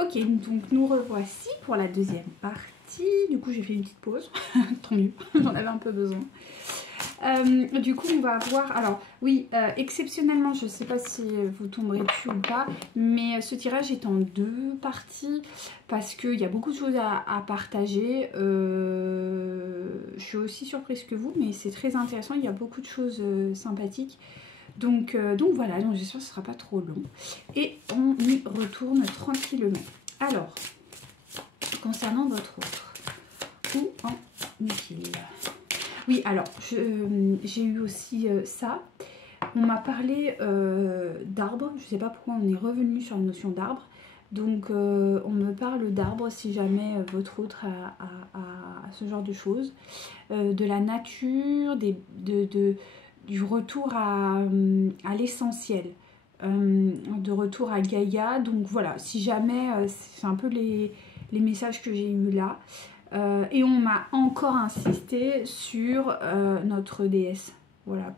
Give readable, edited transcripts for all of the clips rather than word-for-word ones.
Ok, donc nous revoici pour la deuxième partie. Du coup, j'ai fait une petite pause. Tant mieux, j'en avais un peu besoin. Du coup, on va voir. Alors, oui, exceptionnellement, je ne sais pas si vous tomberez dessus ou pas, mais ce tirage est en deux parties parce qu'il y a beaucoup de choses à partager. Je suis aussi surprise que vous, mais c'est très intéressant. Il y a beaucoup de choses sympathiques. Donc voilà, donc j'espère que ce ne sera pas trop long. Et on y retourne tranquillement. Alors, concernant votre autre, où en est-il? Oui, alors, j'ai eu aussi ça. On m'a parlé d'arbres. Je ne sais pas pourquoi on est revenu sur la notion d'arbre. Donc, on me parle d'arbres si jamais votre autre a ce genre de choses. De la nature, du retour à l'essentiel. De retour à Gaïa. Donc, voilà, si jamais, c'est un peu les messages que j'ai eus là. Et on m'a encore insisté sur notre déesse, voilà,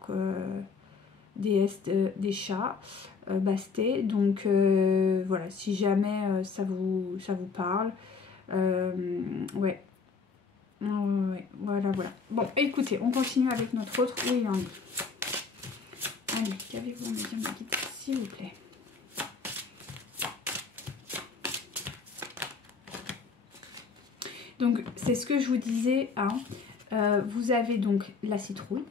déesse des chats, Bastet. Donc voilà, si jamais ça vous parle, ouais. Ouais, voilà. Bon, écoutez, on continue avec notre autre. Où il en est? Allez, qu'avez-vous à me dire, ma guide, s'il vous plaît? Donc, c'est ce que je vous disais, hein. Vous avez donc la citrouille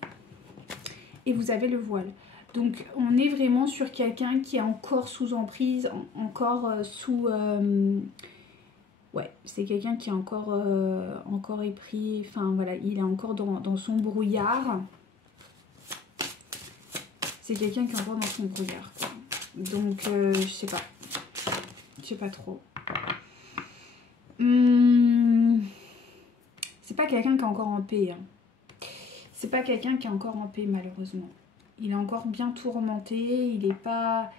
et vous avez le voile. Donc, on est vraiment sur quelqu'un qui est encore sous emprise, encore sous... ouais, c'est quelqu'un qui est encore épris, enfin voilà, il est encore dans son brouillard. C'est quelqu'un qui est encore dans son brouillard, quoi. Donc, je sais pas trop. C'est pas quelqu'un qui est encore en paix, hein. C'est pas quelqu'un qui est encore en paix, malheureusement. Il est encore bien tourmenté, il est pas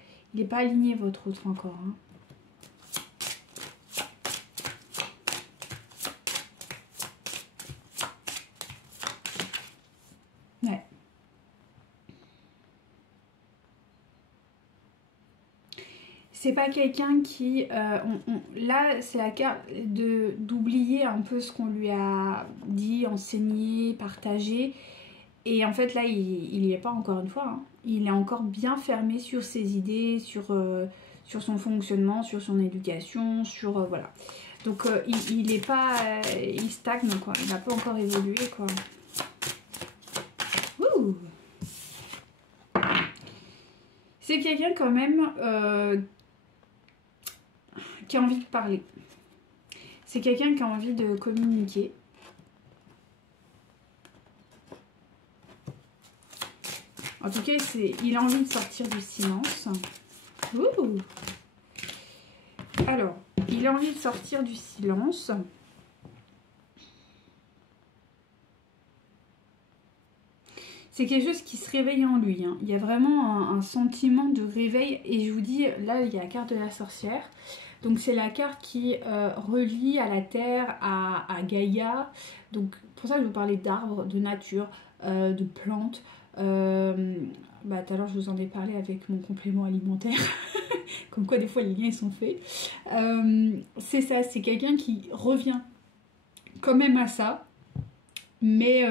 aligné, votre autre, encore, hein. Ouais. C'est pas quelqu'un qui... là, c'est la carte d'oublier un peu ce qu'on lui a dit, enseigné, partagé. Et en fait, là, il n'y est pas, encore une fois, hein. Il est encore bien fermé sur ses idées, sur son fonctionnement, sur son éducation, sur... voilà. Donc, il est pas... il stagne, quoi. Il n'a pas encore évolué, quoi. Ouh. C'est quelqu'un, quand même, qui a envie de parler. C'est quelqu'un qui a envie de communiquer. En tout cas, il a envie de sortir du silence. Ouh. Alors, il a envie de sortir du silence. C'est quelque chose qui se réveille en lui, hein. Il y a vraiment un sentiment de réveil. Et je vous dis, là, il y a la carte de la sorcière. Donc, c'est la carte qui relie à la terre, à Gaïa. Donc, pour ça, je vous parlais d'arbres, de nature, de plantes. Tout à l'heure je vous en ai parlé avec mon complément alimentaire. Comme quoi des fois les liens sont faits. C'est ça, c'est quelqu'un qui revient quand même à ça, mais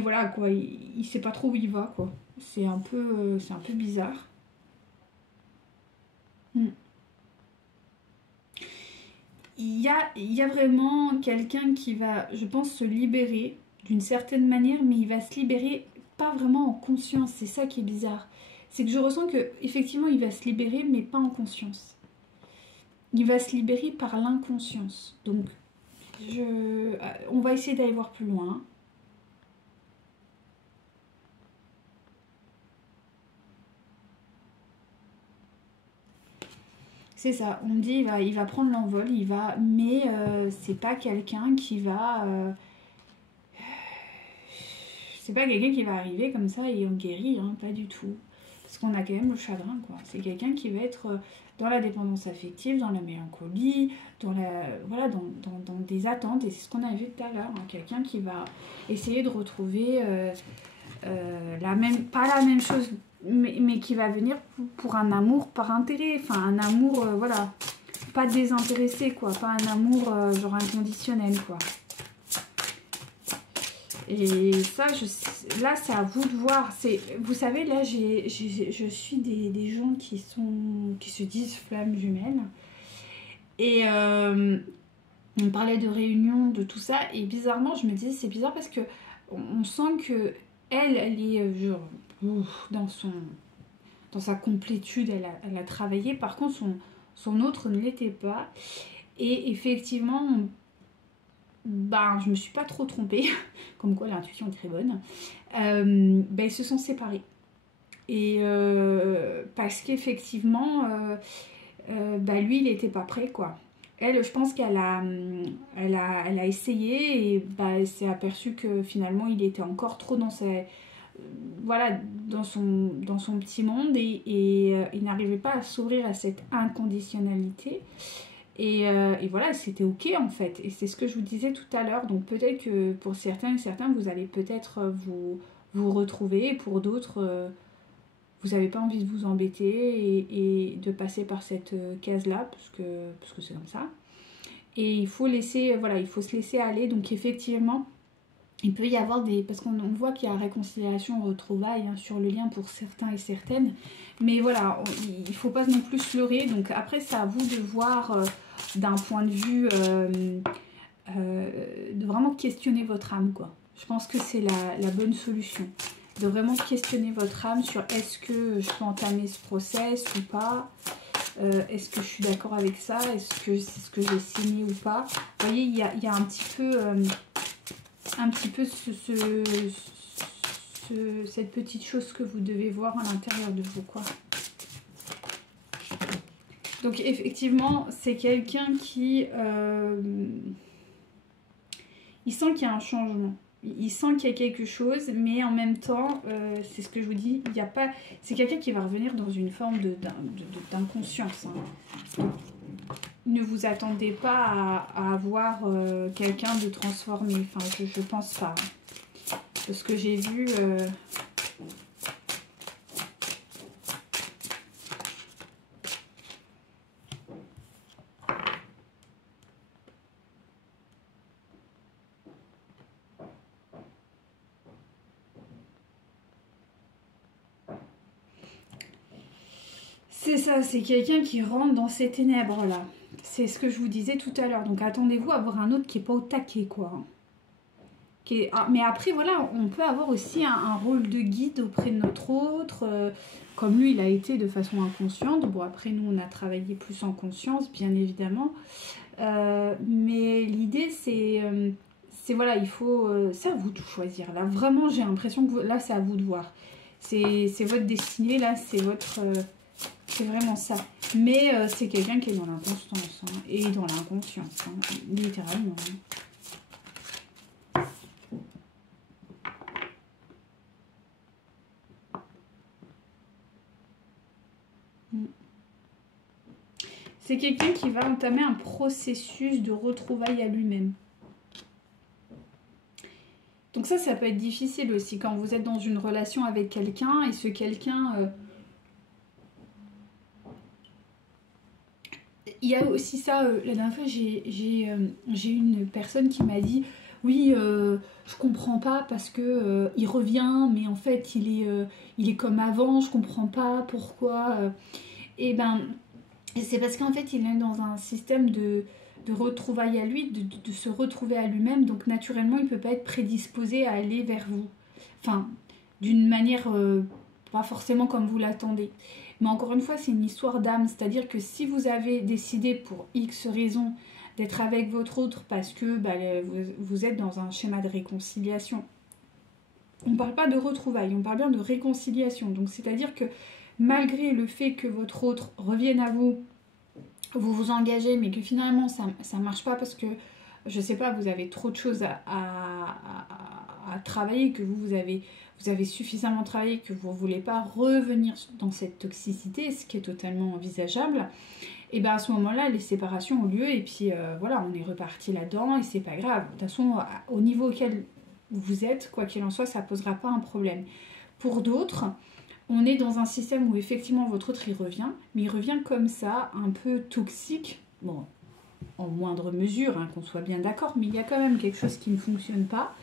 voilà quoi, il sait pas trop où il va, quoi. C'est un peu bizarre. Il y a vraiment quelqu'un qui va, je pense, se libérer d'une certaine manière, mais il va se libérer pas vraiment en conscience. C'est ça qui est bizarre. C'est que je ressens que effectivement il va se libérer, mais pas en conscience. Il va se libérer par l'inconscience. Donc, on va essayer d'aller voir plus loin. C'est ça, on me dit il va prendre l'envol, mais c'est pas quelqu'un qui va... c'est pas quelqu'un qui va arriver comme ça et en guérir, hein, pas du tout. Parce qu'on a quand même le chagrin, quoi. C'est quelqu'un qui va être dans la dépendance affective, dans la mélancolie, dans des attentes. Et c'est ce qu'on a vu tout à l'heure, hein. Quelqu'un qui va essayer de retrouver pas la même chose, mais qui va venir pour un amour par intérêt. Enfin, un amour, voilà, pas désintéressé, quoi. Pas un amour genre inconditionnel, quoi. Et ça, là, c'est à vous de voir. Vous savez, là, je suis des gens qui se disent flammes jumelles. Et on parlait de réunion, de tout ça. Et bizarrement, je me disais, c'est bizarre parce que on sent que elle est genre dans sa complétude, elle a travaillé. Par contre, son autre ne l'était pas. Et effectivement, ben, je me suis pas trop trompée, comme quoi l'intuition est très bonne. Ben, ils se sont séparés. Et parce qu'effectivement, ben, lui, il n'était pas prêt, quoi. Elle, je pense qu'elle a essayé et ben, elle s'est aperçue que finalement, il était encore trop dans voilà, dans son petit monde et il n'arrivait pas à s'ouvrir à cette inconditionnalité. Et voilà, c'était ok en fait. Et c'est ce que je vous disais tout à l'heure. Donc peut-être que pour certains et certains, vous allez peut-être vous retrouver. Et pour d'autres, vous n'avez pas envie de vous embêter et de passer par cette case-là, parce que c'est comme ça. Et il faut voilà, il faut se laisser aller. Donc effectivement, il peut y avoir parce qu'on voit qu'il y a réconciliation, retrouvailles hein, sur le lien pour certains et certaines. Mais voilà, il ne faut pas non plus se leurrer. Donc après, c'est à vous de voir d'un point de vue, de vraiment questionner votre âme, quoi. Je pense que c'est la bonne solution. De vraiment questionner votre âme sur est-ce que je peux entamer ce process ou pas. Est-ce que je suis d'accord avec ça? Est-ce que c'est ce que j'ai signé ou pas? Vous voyez, il y a un petit peu cette petite chose que vous devez voir à l'intérieur de vous, quoi. Donc effectivement, c'est quelqu'un qui il sent qu'il y a un changement. Il sent qu'il y a quelque chose, mais en même temps, c'est ce que je vous dis, il y a pas. C'est quelqu'un qui va revenir dans une forme d'inconscience. Hein. Ne vous attendez pas à avoir quelqu'un de transformé. Enfin, je pense pas. De ce que j'ai vu. C'est ça, c'est quelqu'un qui rentre dans ces ténèbres-là. C'est ce que je vous disais tout à l'heure. Donc attendez-vous à avoir un autre qui n'est pas au taquet, quoi. Mais après, voilà, on peut avoir aussi un rôle de guide auprès de notre autre, comme lui, il a été de façon inconsciente. Bon, après, nous, on a travaillé plus en conscience, bien évidemment. Mais l'idée, c'est voilà, il faut... c'est à vous de choisir. Là, vraiment, j'ai l'impression que là, c'est à vous de voir. C'est votre destinée, là, c'est votre... c'est vraiment ça. Mais c'est quelqu'un qui est dans l'inconstance hein, et dans l'inconscience, hein, littéralement. Hein. C'est quelqu'un qui va entamer un processus de retrouvailles à lui-même. Donc ça peut être difficile aussi quand vous êtes dans une relation avec quelqu'un et ce quelqu'un... Il y a aussi ça, la dernière fois j'ai une personne qui m'a dit oui je comprends pas parce que il revient mais en fait il est comme avant, je comprends pas pourquoi et ben c'est parce qu'en fait il est dans un système de retrouvailles à lui, de se retrouver à lui-même, donc naturellement il peut pas être prédisposé à aller vers vous, enfin d'une manière pas forcément comme vous l'attendez. Mais encore une fois, c'est une histoire d'âme. C'est-à-dire que si vous avez décidé pour X raison d'être avec votre autre parce que bah, vous êtes dans un schéma de réconciliation, on ne parle pas de retrouvailles, on parle bien de réconciliation. Donc c'est-à-dire que malgré le fait que votre autre revienne à vous, vous vous engagez, mais que finalement ça ne marche pas parce que, je ne sais pas, vous avez trop de choses à travailler, que vous avez suffisamment travaillé, que vous ne voulez pas revenir dans cette toxicité, ce qui est totalement envisageable, et bien à ce moment-là, les séparations ont lieu, et puis voilà, on est reparti là-dedans, et c'est pas grave. De toute façon, au niveau auquel vous êtes, quoi qu'il en soit, ça ne posera pas un problème. Pour d'autres, on est dans un système où effectivement votre autre il revient, mais il revient comme ça, un peu toxique, bon, en moindre mesure, hein, qu'on soit bien d'accord, mais il y a quand même quelque chose qui ne fonctionne pas.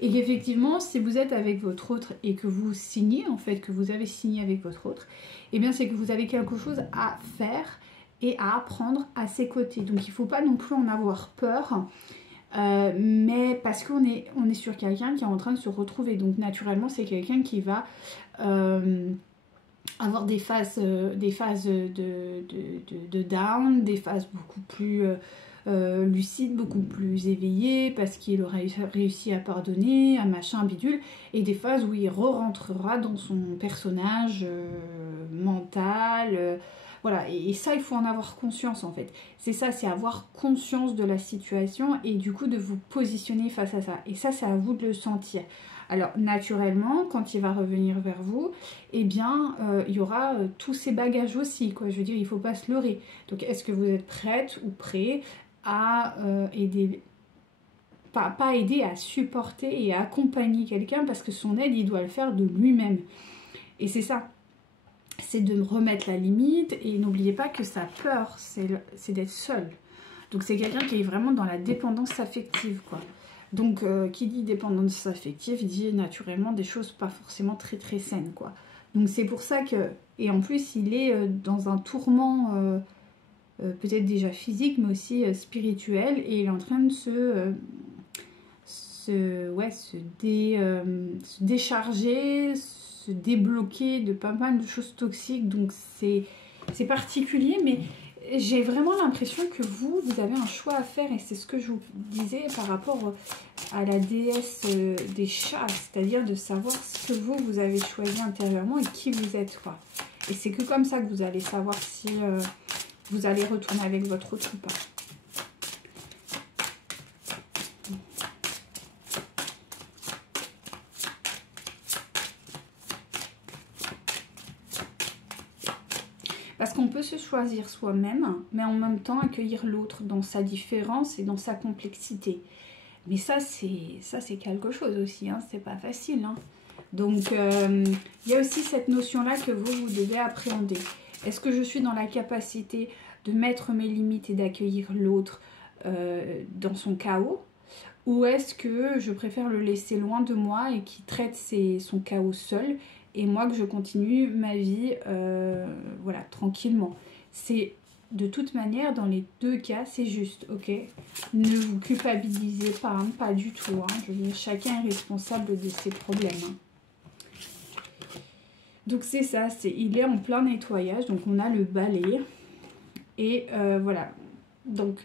Et qu'effectivement, si vous êtes avec votre autre et que vous signez, en fait, que vous avez signé avec votre autre, eh bien c'est que vous avez quelque chose à faire et à apprendre à ses côtés. Donc il ne faut pas non plus en avoir peur, mais parce qu'on est sur quelqu'un qui est en train de se retrouver. Donc naturellement, c'est quelqu'un qui va avoir des phases de down, des phases beaucoup plus lucides, beaucoup plus éveillées, parce qu'il aura réussi à pardonner, à machin, bidule, et des phases où il re-rentrera dans son personnage mental. Voilà, et ça, il faut en avoir conscience en fait. C'est ça, c'est avoir conscience de la situation et du coup de vous positionner face à ça. Et ça, c'est à vous de le sentir. Alors, naturellement, quand il va revenir vers vous, eh bien, il y aura tous ces bagages aussi, quoi. Je veux dire, il ne faut pas se leurrer. Donc, est-ce que vous êtes prête ou prêt à aider, pas aider, à supporter et à accompagner quelqu'un, parce que son aide, il doit le faire de lui-même. Et c'est ça. C'est de remettre la limite, et n'oubliez pas que sa peur, c'est d'être seul. Donc, c'est quelqu'un qui est vraiment dans la dépendance affective, quoi. Donc, qui dit dépendance affective dit naturellement des choses pas forcément très très saines, quoi. Donc, c'est pour ça que... Et en plus, il est dans un tourment peut-être déjà physique, mais aussi spirituel. Et il est en train de se décharger, se débloquer de pas mal de choses toxiques. Donc, c'est particulier, mais... J'ai vraiment l'impression que vous avez un choix à faire, et c'est ce que je vous disais par rapport à la déesse des chats, c'est-à-dire de savoir ce que vous avez choisi intérieurement et qui vous êtes, quoi. Et c'est que comme ça que vous allez savoir si vous allez retourner avec votre autre ou pas. Parce qu'on peut se choisir soi-même, mais en même temps accueillir l'autre dans sa différence et dans sa complexité. Mais ça, c'est quelque chose aussi, hein, c'est pas facile. Hein. Donc, il y a aussi cette notion-là que vous devez appréhender. Est-ce que je suis dans la capacité de mettre mes limites et d'accueillir l'autre dans son chaos? Ou est-ce que je préfère le laisser loin de moi et qu'il traite son chaos seul, et moi que je continue ma vie voilà, tranquillement? C'est de toute manière, dans les deux cas, c'est juste, ok? Ne vous culpabilisez pas, hein, pas du tout. Hein. Je veux dire, chacun est responsable de ses problèmes. Hein. Donc c'est ça, il est en plein nettoyage, donc on a le balai. Et voilà, donc...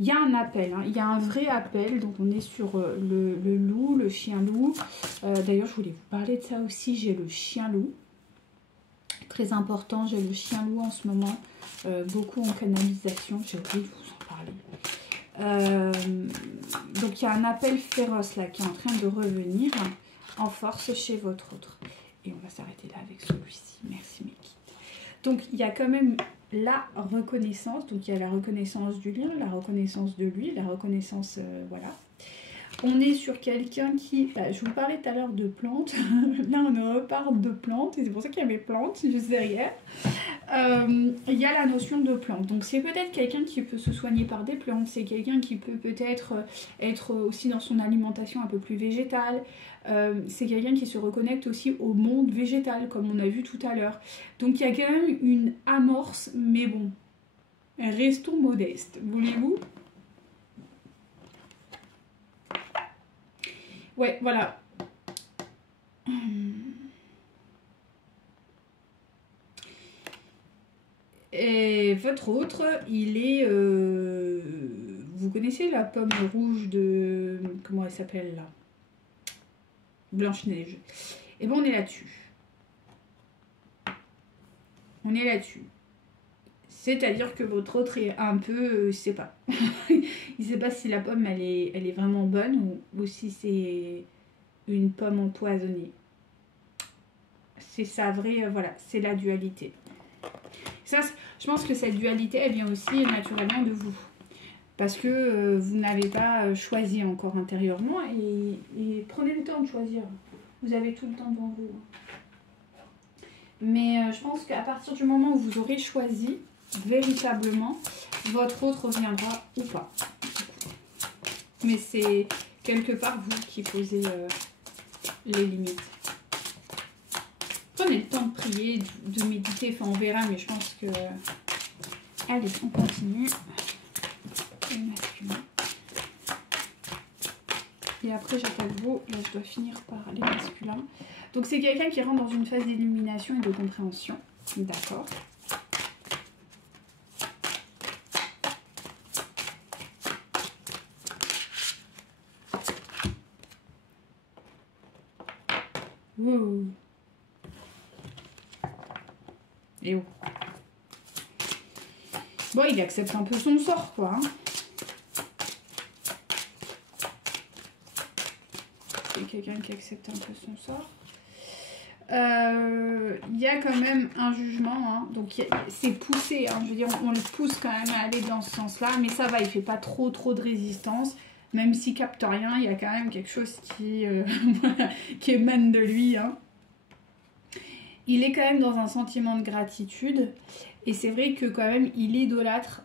Il y a un appel, hein. Il y a un vrai appel, donc on est sur le loup, le chien loup. D'ailleurs, je voulais vous parler de ça aussi, j'ai le chien loup. Très important, j'ai le chien loup en ce moment, beaucoup en canalisation, j'ai oublié de vous en parler. Donc il y a un appel féroce là qui est en train de revenir en force chez votre autre. Et on va s'arrêter là avec celui-ci, merci Meki. Donc il y a quand même... la reconnaissance, donc il y a la reconnaissance du lien, la reconnaissance de lui, la reconnaissance, voilà. On est sur quelqu'un qui, je vous parlais tout à l'heure de plantes, là on repart de plantes, et c'est pour ça qu'il y a mes plantes juste derrière. Il y a la notion de plantes, donc c'est peut-être quelqu'un qui peut se soigner par des plantes, c'est quelqu'un qui peut peut-être être aussi dans son alimentation un peu plus végétale, c'est quelqu'un qui se reconnecte aussi au monde végétal, comme on a vu tout à l'heure. Donc il y a quand même une amorce, mais bon, restons modestes, voulez-vous? Ouais, voilà. Et votre autre, il est... vous connaissez la pomme rouge de... Comment elle s'appelle là? Blanche-Neige. Et bien on est là-dessus. On est là-dessus. C'est-à-dire que votre autre est un peu... je sais pas. Il sait pas si la pomme elle est vraiment bonne ou si c'est une pomme empoisonnée. C'est ça, vrai, voilà, c'est la dualité. Ça, je pense que cette dualité, elle vient aussi naturellement de vous. Parce que vous n'avez pas choisi encore intérieurement et prenez le temps de choisir. Vous avez tout le temps devant vous. Mais je pense qu'à partir du moment où vous aurez choisi, véritablement votre autre reviendra ou pas. Mais c'est quelque part vous qui posez les limites. Prenez le temps de prier, de méditer, enfin on verra, mais je pense que... Allez, on continue. Le masculin. Et après j'attaque vous, là je dois finir par les masculins. Donc c'est quelqu'un qui rentre dans une phase d'illumination et de compréhension. D'accord. Wow. Et oh. Bon, il accepte un peu son sort, quoi. Hein. C'est quelqu'un qui accepte un peu son sort. Il y a quand même un jugement, hein. Donc c'est poussé, hein. Je veux dire, on le pousse quand même à aller dans ce sens-là, mais ça va, il fait pas trop de résistance. Même s'il capte rien, il y a quand même quelque chose qui, qui émane de lui. Hein. Il est quand même dans un sentiment de gratitude. Et c'est vrai que quand même, il idolâtre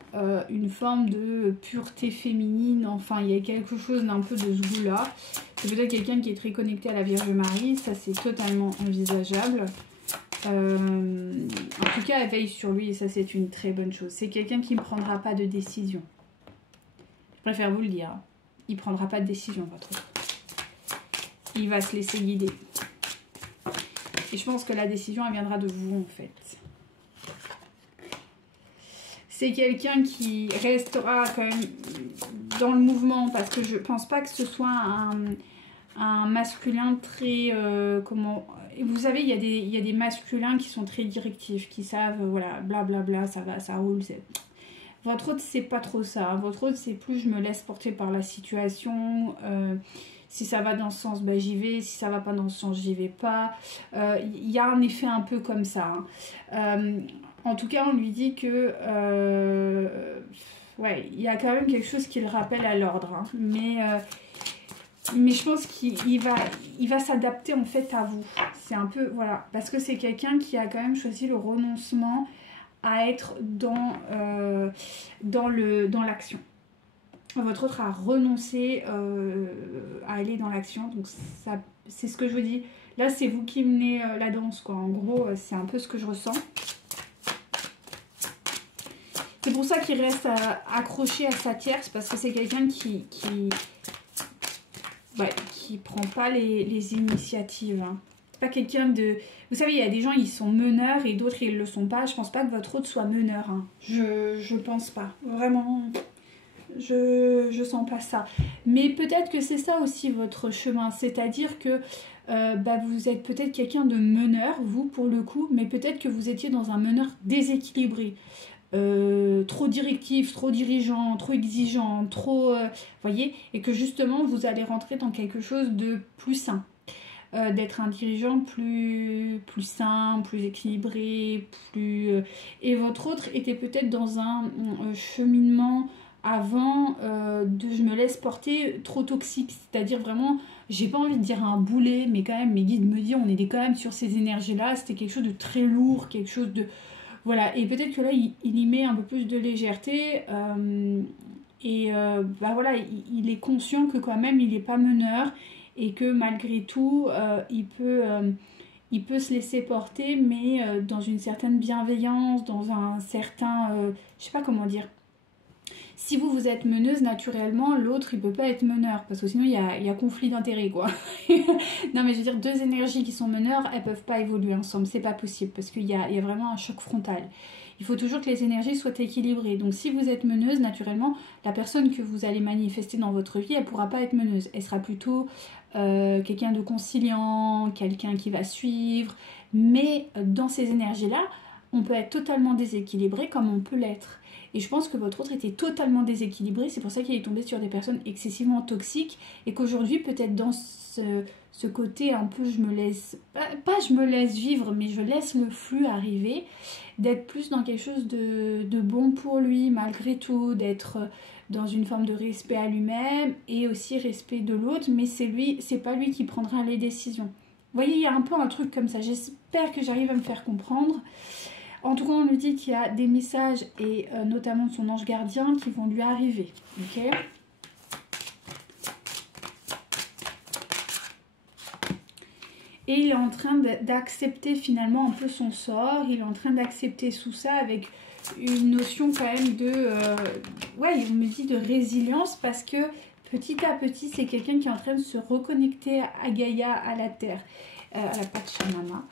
une forme de pureté féminine. Enfin, il y a quelque chose d'un peu de ce goût-là. C'est peut-être quelqu'un qui est très connecté à la Vierge Marie. Ça, c'est totalement envisageable. En tout cas, elle veille sur lui et ça, c'est une très bonne chose. C'est quelqu'un qui ne prendra pas de décision. Je préfère vous le dire. Il ne prendra pas de décision, votre autre. Il va se laisser guider. Et je pense que la décision, elle viendra de vous, en fait. C'est quelqu'un qui restera quand même dans le mouvement, parce que je ne pense pas que ce soit un masculin très... comment... Vous savez, il y a des masculins qui sont très directifs, qui savent, voilà, blablabla, ça va, ça roule, c'est... Votre autre, c'est pas trop ça. Votre autre, c'est plus je me laisse porter par la situation. Si ça va dans ce sens, bah, j'y vais. Si ça va pas dans ce sens, j'y vais pas. Il y a un effet un peu comme ça. Hein. En tout cas, on lui dit que... ouais, il y a quand même quelque chose qui le rappelle à l'ordre. Hein. Mais je pense qu'il va s'adapter en fait à vous. C'est un peu... Voilà. Parce que c'est quelqu'un qui a quand même choisi le renoncement à être dans l'action. Votre autre a renoncé à aller dans l'action. Donc ça, c'est ce que je vous dis. Là, c'est vous qui menez la danse, quoi. En gros, c'est un peu ce que je ressens. C'est pour ça qu'il reste accroché à sa tierce, parce que c'est quelqu'un qui prend pas les initiatives. Hein. Pas quelqu'un de... Vous savez, il y a des gens, ils sont meneurs et d'autres, ils ne le sont pas. Je pense pas que votre autre soit meneur. Hein. Je pense pas. Vraiment, je sens pas ça. Mais peut-être que c'est ça aussi votre chemin. C'est-à-dire que vous êtes peut-être quelqu'un de meneur, vous, pour le coup. Mais peut-être que vous étiez dans un meneur déséquilibré. Trop directif, trop dirigeant, trop exigeant, trop... voyez, et que justement, vous allez rentrer dans quelque chose de plus sain. D'être un dirigeant plus sain, plus équilibré, plus... et votre autre était peut-être dans un cheminement avant de je me laisse porter trop toxique, c'est-à-dire vraiment, j'ai pas envie de dire un boulet, mais quand même mes guides me disent on était quand même sur ces énergies-là, c'était quelque chose de très lourd, quelque chose de... Voilà, et peut-être que là, il y met un peu plus de légèreté voilà, il est conscient que quand même, il n'est pas meneur, et que malgré tout, il peut se laisser porter, mais dans une certaine bienveillance, dans un certain... je sais pas comment dire. Si vous êtes meneuse, naturellement, l'autre, il peut pas être meneur, parce que sinon, il y a conflit d'intérêts, quoi. Non, mais je veux dire, deux énergies qui sont meneurs, elles peuvent pas évoluer ensemble, c'est pas possible, parce qu'il y a vraiment un choc frontal. Il faut toujours que les énergies soient équilibrées. Donc si vous êtes meneuse, naturellement, la personne que vous allez manifester dans votre vie, elle ne pourra pas être meneuse. Elle sera plutôt quelqu'un de conciliant, quelqu'un qui va suivre. Mais dans ces énergies-là, on peut être totalement déséquilibré comme on peut l'être. Et je pense que votre autre était totalement déséquilibré. C'est pour ça qu'il est tombé sur des personnes excessivement toxiques. Et qu'aujourd'hui, peut-être dans ce côté un peu, je me laisse... Pas je me laisse vivre, mais je laisse le flux arriver. D'être plus dans quelque chose de bon pour lui, malgré tout. D'être dans une forme de respect à lui-même et aussi respect de l'autre. Mais c'est pas lui qui prendra les décisions. Vous voyez, il y a un peu un truc comme ça. J'espère que j'arrive à me faire comprendre. En tout cas, on lui dit qu'il y a des messages, et notamment de son ange gardien, qui vont lui arriver. Ok. Et il est en train d'accepter finalement un peu son sort. Il est en train d'accepter tout ça avec une notion quand même de... ouais, il me dit de résilience, parce que petit à petit, c'est quelqu'un qui est en train de se reconnecter à Gaïa, à la Terre, à la Pachamama.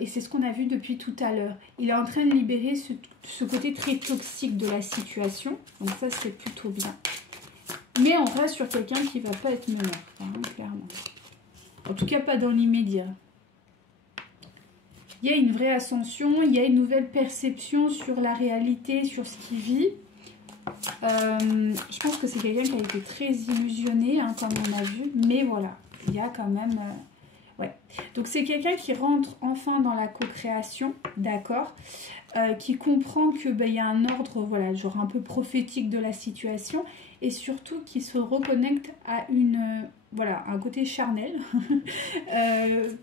Et c'est ce qu'on a vu depuis tout à l'heure. Il est en train de libérer ce côté très toxique de la situation. Donc ça, c'est plutôt bien. Mais on reste sur quelqu'un qui ne va pas être meneur, hein, clairement. En tout cas, pas dans l'immédiat. Il y a une vraie ascension, il y a une nouvelle perception sur la réalité, sur ce qu'il vit. Je pense que c'est quelqu'un qui a été très illusionné, hein, comme on a vu. Mais voilà, il y a quand même... ouais. Donc c'est quelqu'un qui rentre enfin dans la co-création, d'accord, qui comprend que y a un ordre, voilà, genre un peu prophétique de la situation, et surtout qui se reconnecte à une... voilà, un côté charnel,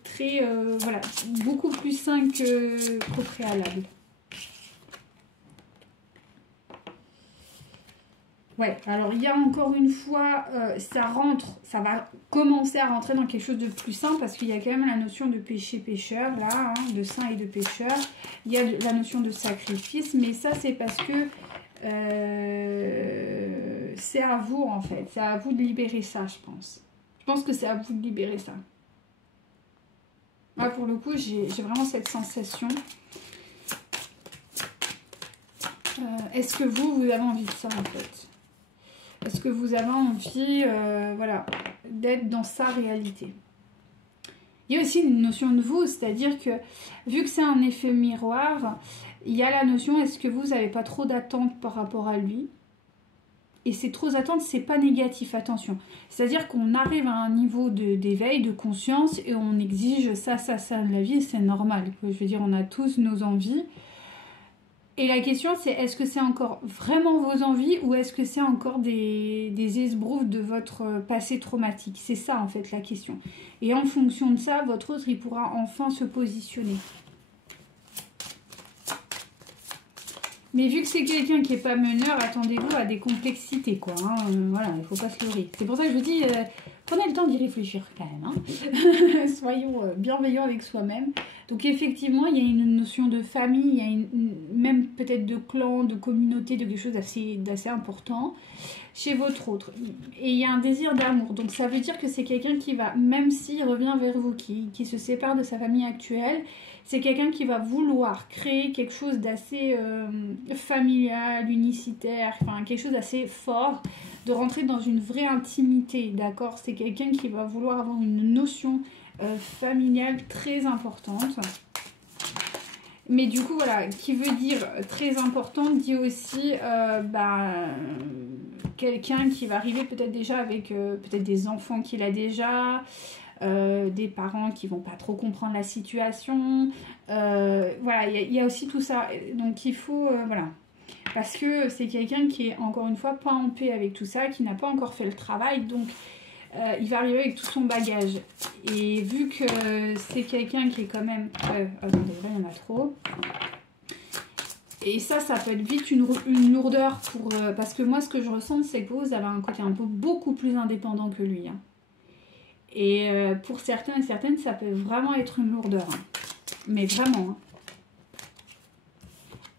très, voilà, beaucoup plus sain qu'au préalable. Ouais, alors il y a encore une fois, ça va commencer à rentrer dans quelque chose de plus sain, parce qu'il y a quand même la notion de péché-pécheur, là, hein, de saint et de pécheur. Il y a la notion de sacrifice, mais ça c'est parce que c'est à vous en fait, c'est à vous de libérer ça, je pense. Je pense que c'est à vous de libérer ça. Là, pour le coup, j'ai vraiment cette sensation. Est-ce que vous avez envie de ça, en fait? Est-ce que vous avez envie, voilà, d'être dans sa réalité? Il y a aussi une notion de vous, c'est-à-dire que, vu que c'est un effet miroir, il y a la notion, est-ce que vous n'avez pas trop d'attentes par rapport à lui? Et ces trop attentes, c'est pas négatif, attention. C'est-à-dire qu'on arrive à un niveau d'éveil, de conscience, et on exige ça de la vie, c'est normal. Je veux dire, on a tous nos envies. Et la question, c'est est-ce que c'est encore vraiment vos envies, ou est-ce que c'est encore des esbroufs de votre passé traumatique? C'est ça, en fait, la question. Et en fonction de ça, votre autre, il pourra enfin se positionner. Mais vu que c'est quelqu'un qui n'est pas meneur, attendez-vous à des complexités, quoi. Hein. Voilà, il ne faut pas se leurrer. C'est pour ça que je vous dis, prenez le temps d'y réfléchir quand même. Hein. Soyons bienveillants avec soi-même. Donc effectivement, il y a une notion de famille, il y a même peut-être de clan, de communauté, de quelque chose d'assez important chez votre autre. Et il y a un désir d'amour. Donc ça veut dire que c'est quelqu'un qui va, même s'il revient vers vous, qui se sépare de sa famille actuelle, c'est quelqu'un qui va vouloir créer quelque chose d'assez familial, unicitaire, enfin quelque chose d'assez fort, de rentrer dans une vraie intimité, d'accord? C'est quelqu'un qui va vouloir avoir une notion familiale très importante. Mais du coup, voilà, qui veut dire très importante, dit aussi quelqu'un qui va arriver peut-être déjà avec peut-être des enfants qu'il a déjà, des parents qui vont pas trop comprendre la situation. Voilà, il y a aussi tout ça. Donc il faut, voilà. Parce que c'est quelqu'un qui est, encore une fois, pas en paix avec tout ça, qui n'a pas encore fait le travail. Donc il va arriver avec tout son bagage. Et vu que c'est quelqu'un qui est quand même... attendez, là, il y en a trop. Et ça peut être vite une lourdeur pour... parce que moi, ce que je ressens, c'est que vous avez un côté un peu beaucoup plus indépendant que lui. Hein. Et pour certains et certaines, ça peut vraiment être une lourdeur. Hein. Mais vraiment. Hein.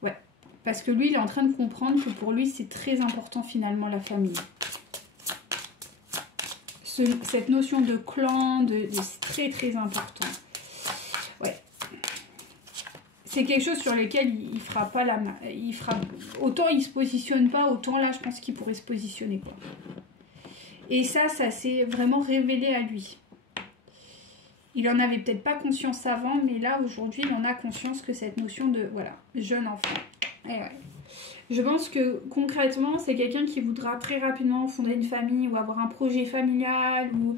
Ouais. Parce que lui, il est en train de comprendre que pour lui, c'est très important finalement la famille. Cette notion de clan, c'est très très important. Ouais. C'est quelque chose sur lequel il fera pas la main. Autant il se positionne pas, autant là, je pense qu'il pourrait se positionner. Quoi. Et ça s'est vraiment révélé à lui. Il en avait peut-être pas conscience avant, mais là, aujourd'hui, il en a conscience que cette notion de, voilà, jeune enfant. Et ouais. Je pense que, concrètement, c'est quelqu'un qui voudra très rapidement fonder une famille ou avoir un projet familial ou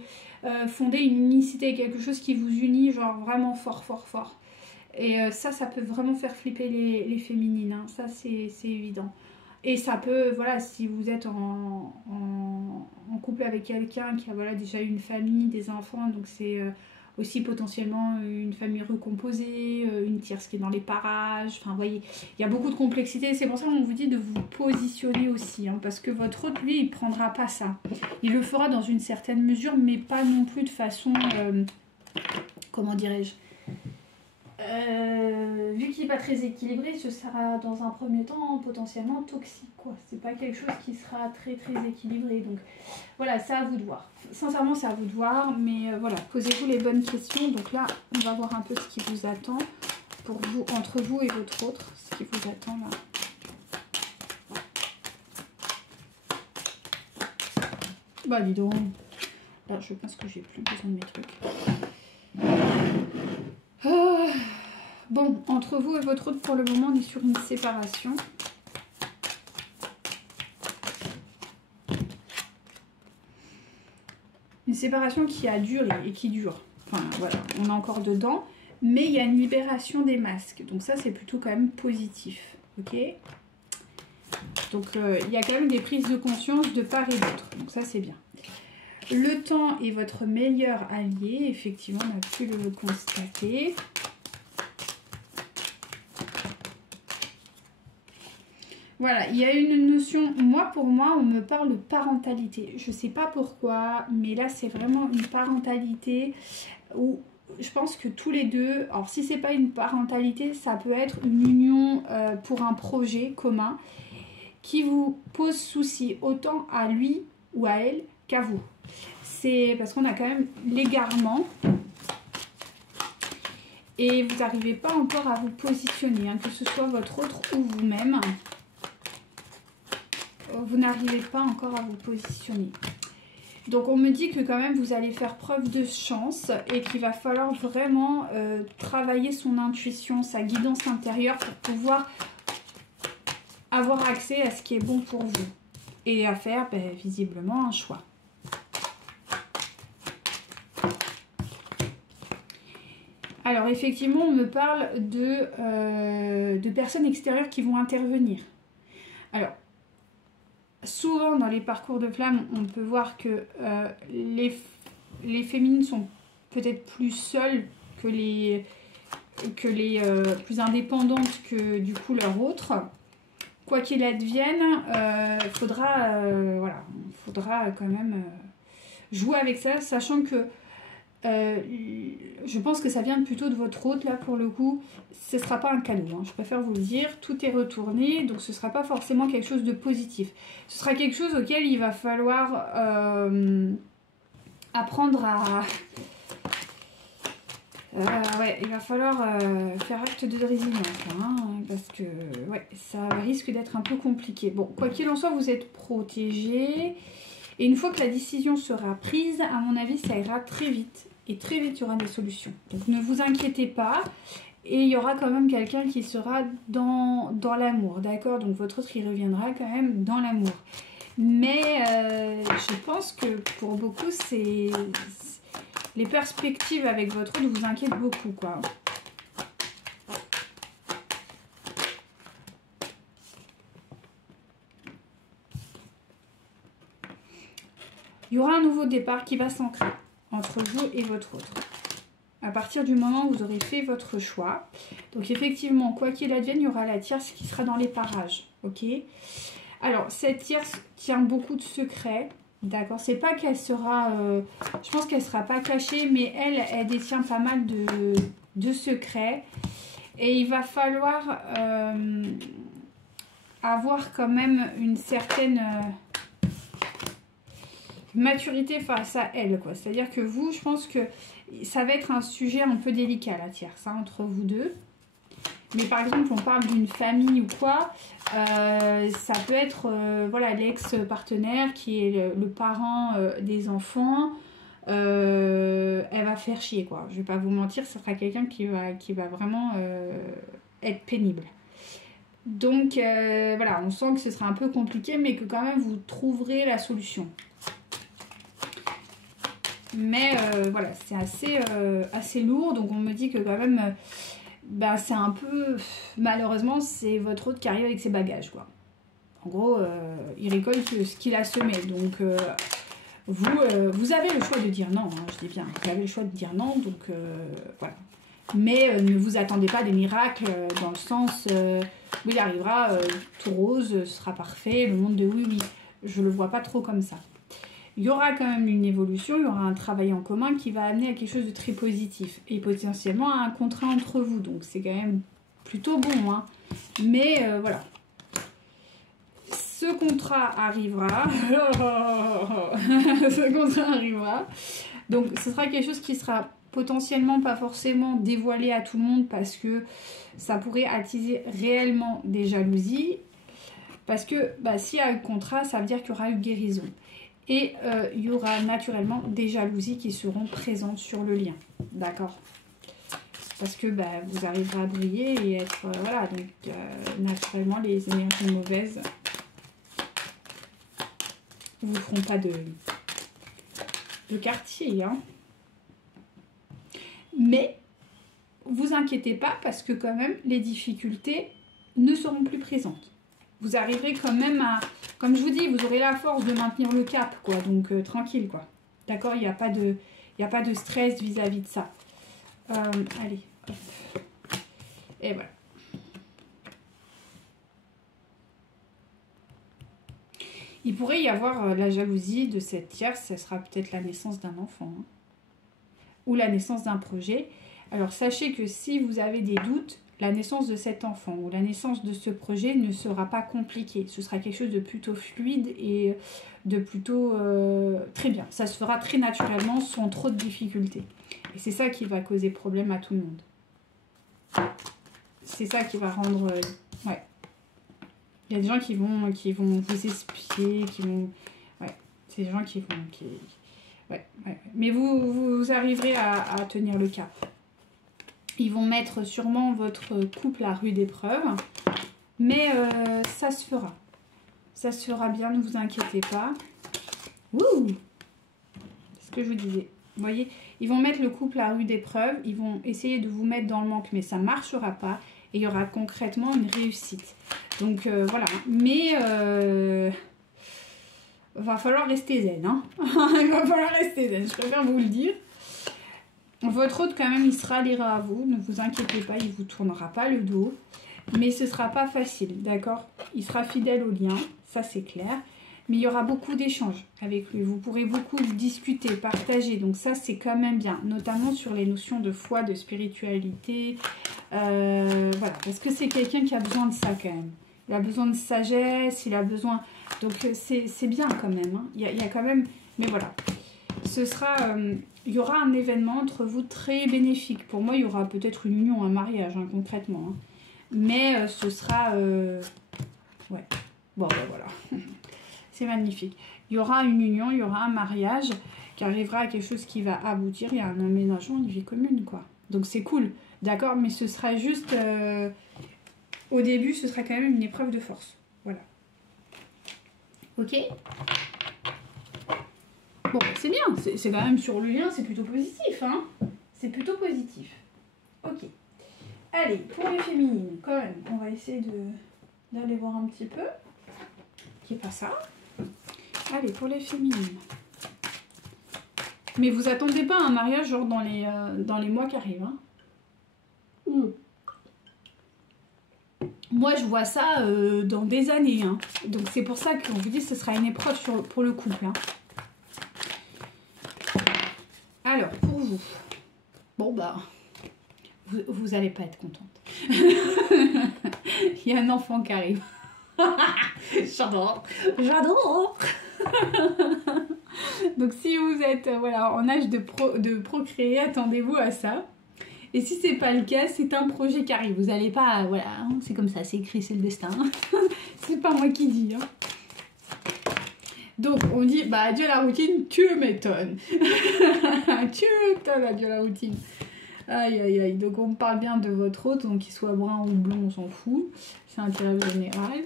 fonder une unicité, quelque chose qui vous unit, genre vraiment fort, fort, fort. Et ça peut vraiment faire flipper les féminines, hein. Ça, c'est évident. Et ça peut, voilà, si vous êtes en couple avec quelqu'un qui a voilà, déjà eu une famille, des enfants, donc c'est aussi potentiellement une famille recomposée, une tierce qui est dans les parages, enfin vous voyez, il y a beaucoup de complexité, c'est pour ça qu'on vous dit de vous positionner aussi, hein, parce que votre hôte, lui, il prendra pas ça. Il le fera dans une certaine mesure, mais pas non plus de façon, comment dirais-je, vu qu'il n'est pas très équilibré, ce sera dans un premier temps potentiellement toxique, quoi. C'est pas quelque chose qui sera très équilibré. Donc voilà, c'est à vous de voir. Sincèrement, c'est à vous de voir, mais voilà, posez-vous les bonnes questions. Donc là, on va voir un peu ce qui vous attend pour vous, entre vous et votre autre, ce qui vous attend là. Bah dis donc. Là, je pense que j'ai plus besoin de mes trucs. Bon, entre vous et votre autre, pour le moment, on est sur une séparation. Une séparation qui a duré et qui dure. Enfin, voilà, on est encore dedans. Mais il y a une libération des masques. Donc ça, c'est plutôt quand même positif. Ok ? Donc, il y a quand même des prises de conscience de part et d'autre. Donc ça, c'est bien. Le temps est votre meilleur allié. Effectivement, on a pu le constater. Voilà, il y a une notion, pour moi, on me parle de parentalité. Je ne sais pas pourquoi, mais là, c'est vraiment une parentalité où je pense que tous les deux, alors si c'est pas une parentalité, ça peut être une union pour un projet commun qui vous pose souci, autant à lui ou à elle qu'à vous. C'est parce qu'on a quand même l'égarement. Et vous n'arrivez pas encore à vous positionner, hein, que ce soit votre autre ou vous-même. Vous n'arrivez pas encore à vous positionner. Donc on me dit que quand même vous allez faire preuve de chance et qu'il va falloir vraiment travailler son intuition, sa guidance intérieure pour pouvoir avoir accès à ce qui est bon pour vous. Et à faire visiblement un choix. Alors effectivement on me parle de personnes extérieures qui vont intervenir. Alors souvent dans les parcours de flammes, on peut voir que les féminines sont peut-être plus seules que les plus indépendantes que du coup leur autre. Quoi qu'il advienne, faudra quand même jouer avec ça, sachant que je pense que ça vient plutôt de votre hôte là pour le coup. Ce ne sera pas un cadeau, hein, je préfère vous le dire. Tout est retourné, donc ce ne sera pas forcément quelque chose de positif. Ce sera quelque chose auquel il va falloir apprendre à... il va falloir faire acte de résilience, hein, parce que ça risque d'être un peu compliqué. Bon, quoi qu'il en soit, vous êtes protégés. Et une fois que la décision sera prise, à mon avis, ça ira très vite. Et très vite, il y aura des solutions. Donc ne vous inquiétez pas. Et il y aura quand même quelqu'un qui sera dans l'amour, d'accord? Donc votre autre, il reviendra quand même dans l'amour. Mais je pense que pour beaucoup, c'est... Les perspectives avec votre autre vous inquiètent beaucoup, quoi. Il y aura un nouveau départ qui va s'ancrer entre vous et votre autre. À partir du moment où vous aurez fait votre choix. Donc effectivement, quoi qu'il advienne, il y aura la tierce qui sera dans les parages. Ok? Alors, cette tierce tient beaucoup de secrets. D'accord? C'est pas qu'elle sera... je pense qu'elle sera pas cachée, mais elle détient pas mal de secrets. Et il va falloir avoir quand même une certaine... maturité face à elle, quoi. C'est-à-dire que vous, je pense que ça va être un sujet un peu délicat, la tierce, hein, entre vous deux. Mais par exemple, on parle d'une famille ou quoi, ça peut être voilà, l'ex-partenaire qui est le parent des enfants. Elle va faire chier, quoi. Je vais pas vous mentir, ça sera quelqu'un qui va vraiment être pénible. Donc voilà, on sent que ce sera un peu compliqué, mais que quand même vous trouverez la solution. Mais voilà, c'est assez lourd, donc on me dit que quand même, c'est un peu, malheureusement, c'est votre autre qui arrive avec ses bagages, quoi. En gros, il récolte ce qu'il a semé, donc vous avez le choix de dire non, hein, je dis bien, vous avez le choix de dire non, donc voilà. Mais ne vous attendez pas à des miracles dans le sens où il arrivera tout rose, ce sera parfait, le monde de oui, oui. Je ne le vois pas trop comme ça. Il y aura quand même une évolution, il y aura un travail en commun qui va amener à quelque chose de très positif et potentiellement à un contrat entre vous. Donc c'est quand même plutôt bon, hein. Mais voilà. Ce contrat arrivera. Ce contrat arrivera. Donc ce sera quelque chose qui sera potentiellement pas forcément dévoilé à tout le monde parce que ça pourrait attiser réellement des jalousies. Parce que bah, s'il y a eu contrat, ça veut dire qu'il y aura eu guérison. Et il y aura naturellement des jalousies qui seront présentes sur le lien. D'accord? Parce que bah, vous arriverez à briller et être... voilà, donc naturellement, les énergies mauvaises ne vous feront pas de quartier. Hein. Mais vous inquiétez pas parce que quand même, les difficultés ne seront plus présentes. Vous arriverez quand même à... Comme je vous dis, vous aurez la force de maintenir le cap, quoi. Donc, tranquille, quoi. D'accord? Il n'y a pas de stress vis-à-vis de ça. Allez. Hop. Et voilà. Il pourrait y avoir la jalousie de cette tierce. Ce sera peut-être la naissance d'un enfant. Hein, ou la naissance d'un projet. Alors, sachez que si vous avez des doutes, la naissance de cet enfant ou la naissance de ce projet ne sera pas compliquée. Ce sera quelque chose de plutôt fluide et de plutôt très bien. Ça se fera très naturellement sans trop de difficultés. Et c'est ça qui va causer problème à tout le monde. C'est ça qui va rendre... ouais. Il y a des gens qui vont vous espier, qui vont... ouais. C'est des gens qui vont... ouais. Mais vous arriverez à tenir le cap. Ils vont mettre sûrement votre couple à rude épreuve. Mais ça se fera. Ça se fera bien, ne vous inquiétez pas. Wouh! C'est ce que je vous disais. Vous voyez, ils vont mettre le couple à rude épreuve. Ils vont essayer de vous mettre dans le manque, mais ça ne marchera pas. Et il y aura concrètement une réussite. Donc voilà. Mais va falloir rester zen. Hein. Il va falloir rester zen, je préfère vous le dire. Votre hôte, quand même, il se ralliera à vous. Ne vous inquiétez pas, il ne vous tournera pas le dos. Mais ce ne sera pas facile, d'accord? Il sera fidèle au lien, ça c'est clair. Mais il y aura beaucoup d'échanges avec lui. Vous pourrez beaucoup discuter, partager. Donc ça, c'est quand même bien. Notamment sur les notions de foi, de spiritualité. Voilà, parce que c'est quelqu'un qui a besoin de ça quand même. Il a besoin de sagesse, il a besoin... Donc c'est bien quand même. Hein. Il y a quand même... Mais voilà. Ce sera... il y aura un événement entre vous très bénéfique. Pour moi, il y aura peut-être une union, un mariage, hein, concrètement. Hein. Mais ce sera... ouais. Bon, ben voilà. C'est magnifique. Il y aura une union, il y aura un mariage qui arrivera à quelque chose qui va aboutir. Il y a un emménagement, une vie commune, quoi. Donc c'est cool, d'accord? Mais ce sera juste... au début, ce sera quand même une épreuve de force. Voilà. Ok? Bon, c'est bien. C'est quand même sur le lien, c'est plutôt positif, hein? C'est plutôt positif. Ok. Allez, pour les féminines, quand même, on va essayer d'aller voir un petit peu. Qui est pas ça. Allez, pour les féminines. Mais vous attendez pas un mariage genre dans les mois qui arrivent. Hein. Moi, je vois ça dans des années. Hein. Donc, c'est pour ça qu'on vous dit que ce sera une épreuve pour le couple. Hein. Alors, pour vous. Bon, bah, vous allez pas être contente. Il y a un enfant qui arrive. J'adore. J'adore. Donc si vous êtes voilà, en âge de procréer, attendez-vous à ça. Et si c'est pas le cas, c'est un projet qui arrive. Vous n'allez pas... Voilà, hein, c'est comme ça, c'est écrit, c'est le destin. C'est pas moi qui dis. Hein. Donc on dit, bah adieu la routine, tu m'étonnes. Tu m'étonnes, adieu la routine. Aïe aïe aïe, donc on parle bien de votre hôte, donc qu'il soit brun ou blond, on s'en fout. C'est un tirage général.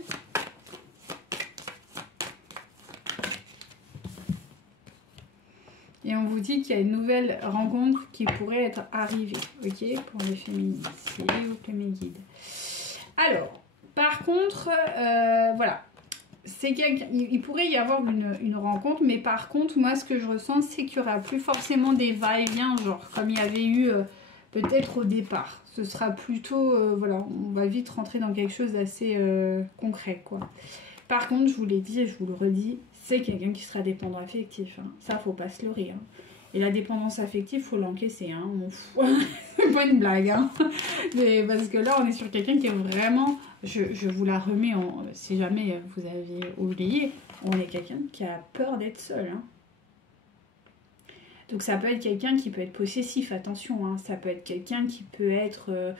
Et on vous dit qu'il y a une nouvelle rencontre qui pourrait être arrivée. Ok, pour les féminines. S'il vous plaît, mes guides. Alors, par contre, voilà. il pourrait y avoir une rencontre, mais par contre, moi, ce que je ressens, c'est qu'il n'y aura plus forcément des va-et-vient, genre comme il y avait eu peut-être au départ. Ce sera plutôt, voilà, on va vite rentrer dans quelque chose d'assez concret, quoi. Par contre, je vous l'ai dit et je vous le redis, c'est quelqu'un qui sera dépendant affectif. Hein. Ça, faut pas se leurrer. Hein. Et la dépendance affective, faut l'encaisser. Hein. C'est pas une blague. Hein. Mais parce que là, on est sur quelqu'un qui est vraiment... Je vous la remets en... Si jamais vous avez oublié, on est quelqu'un qui a peur d'être seul. Hein. Donc ça peut être quelqu'un qui peut être possessif, attention, hein. Ça peut être quelqu'un qui peut être,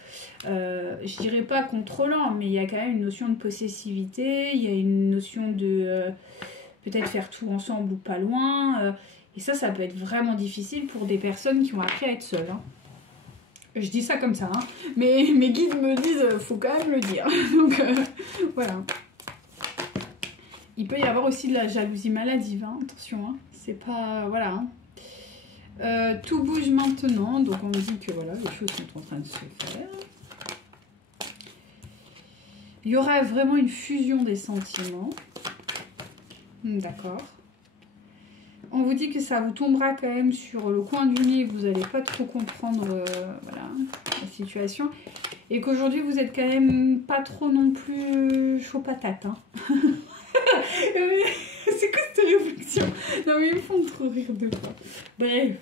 je dirais pas contrôlant, mais il y a quand même une notion de possessivité, il y a une notion de peut-être faire tout ensemble ou pas loin, et ça peut être vraiment difficile pour des personnes qui ont appris à être seules. Hein. Je dis ça comme ça, hein. Mais mes guides me disent, faut quand même le dire. Donc voilà. Il peut y avoir aussi de la jalousie maladive, hein. Attention, hein. C'est pas... Voilà, hein. Tout bouge maintenant, donc on me dit que voilà, les choses sont en train de se faire. Il y aura vraiment une fusion des sentiments. D'accord. On vous dit que ça vous tombera quand même sur le coin du nez, vous n'allez pas trop comprendre voilà, la situation. Et qu'aujourd'hui vous êtes quand même pas trop non plus chaud patate. Hein. C'est quoi cette réflexion? Non mais ils me font trop rire de fois. Bref.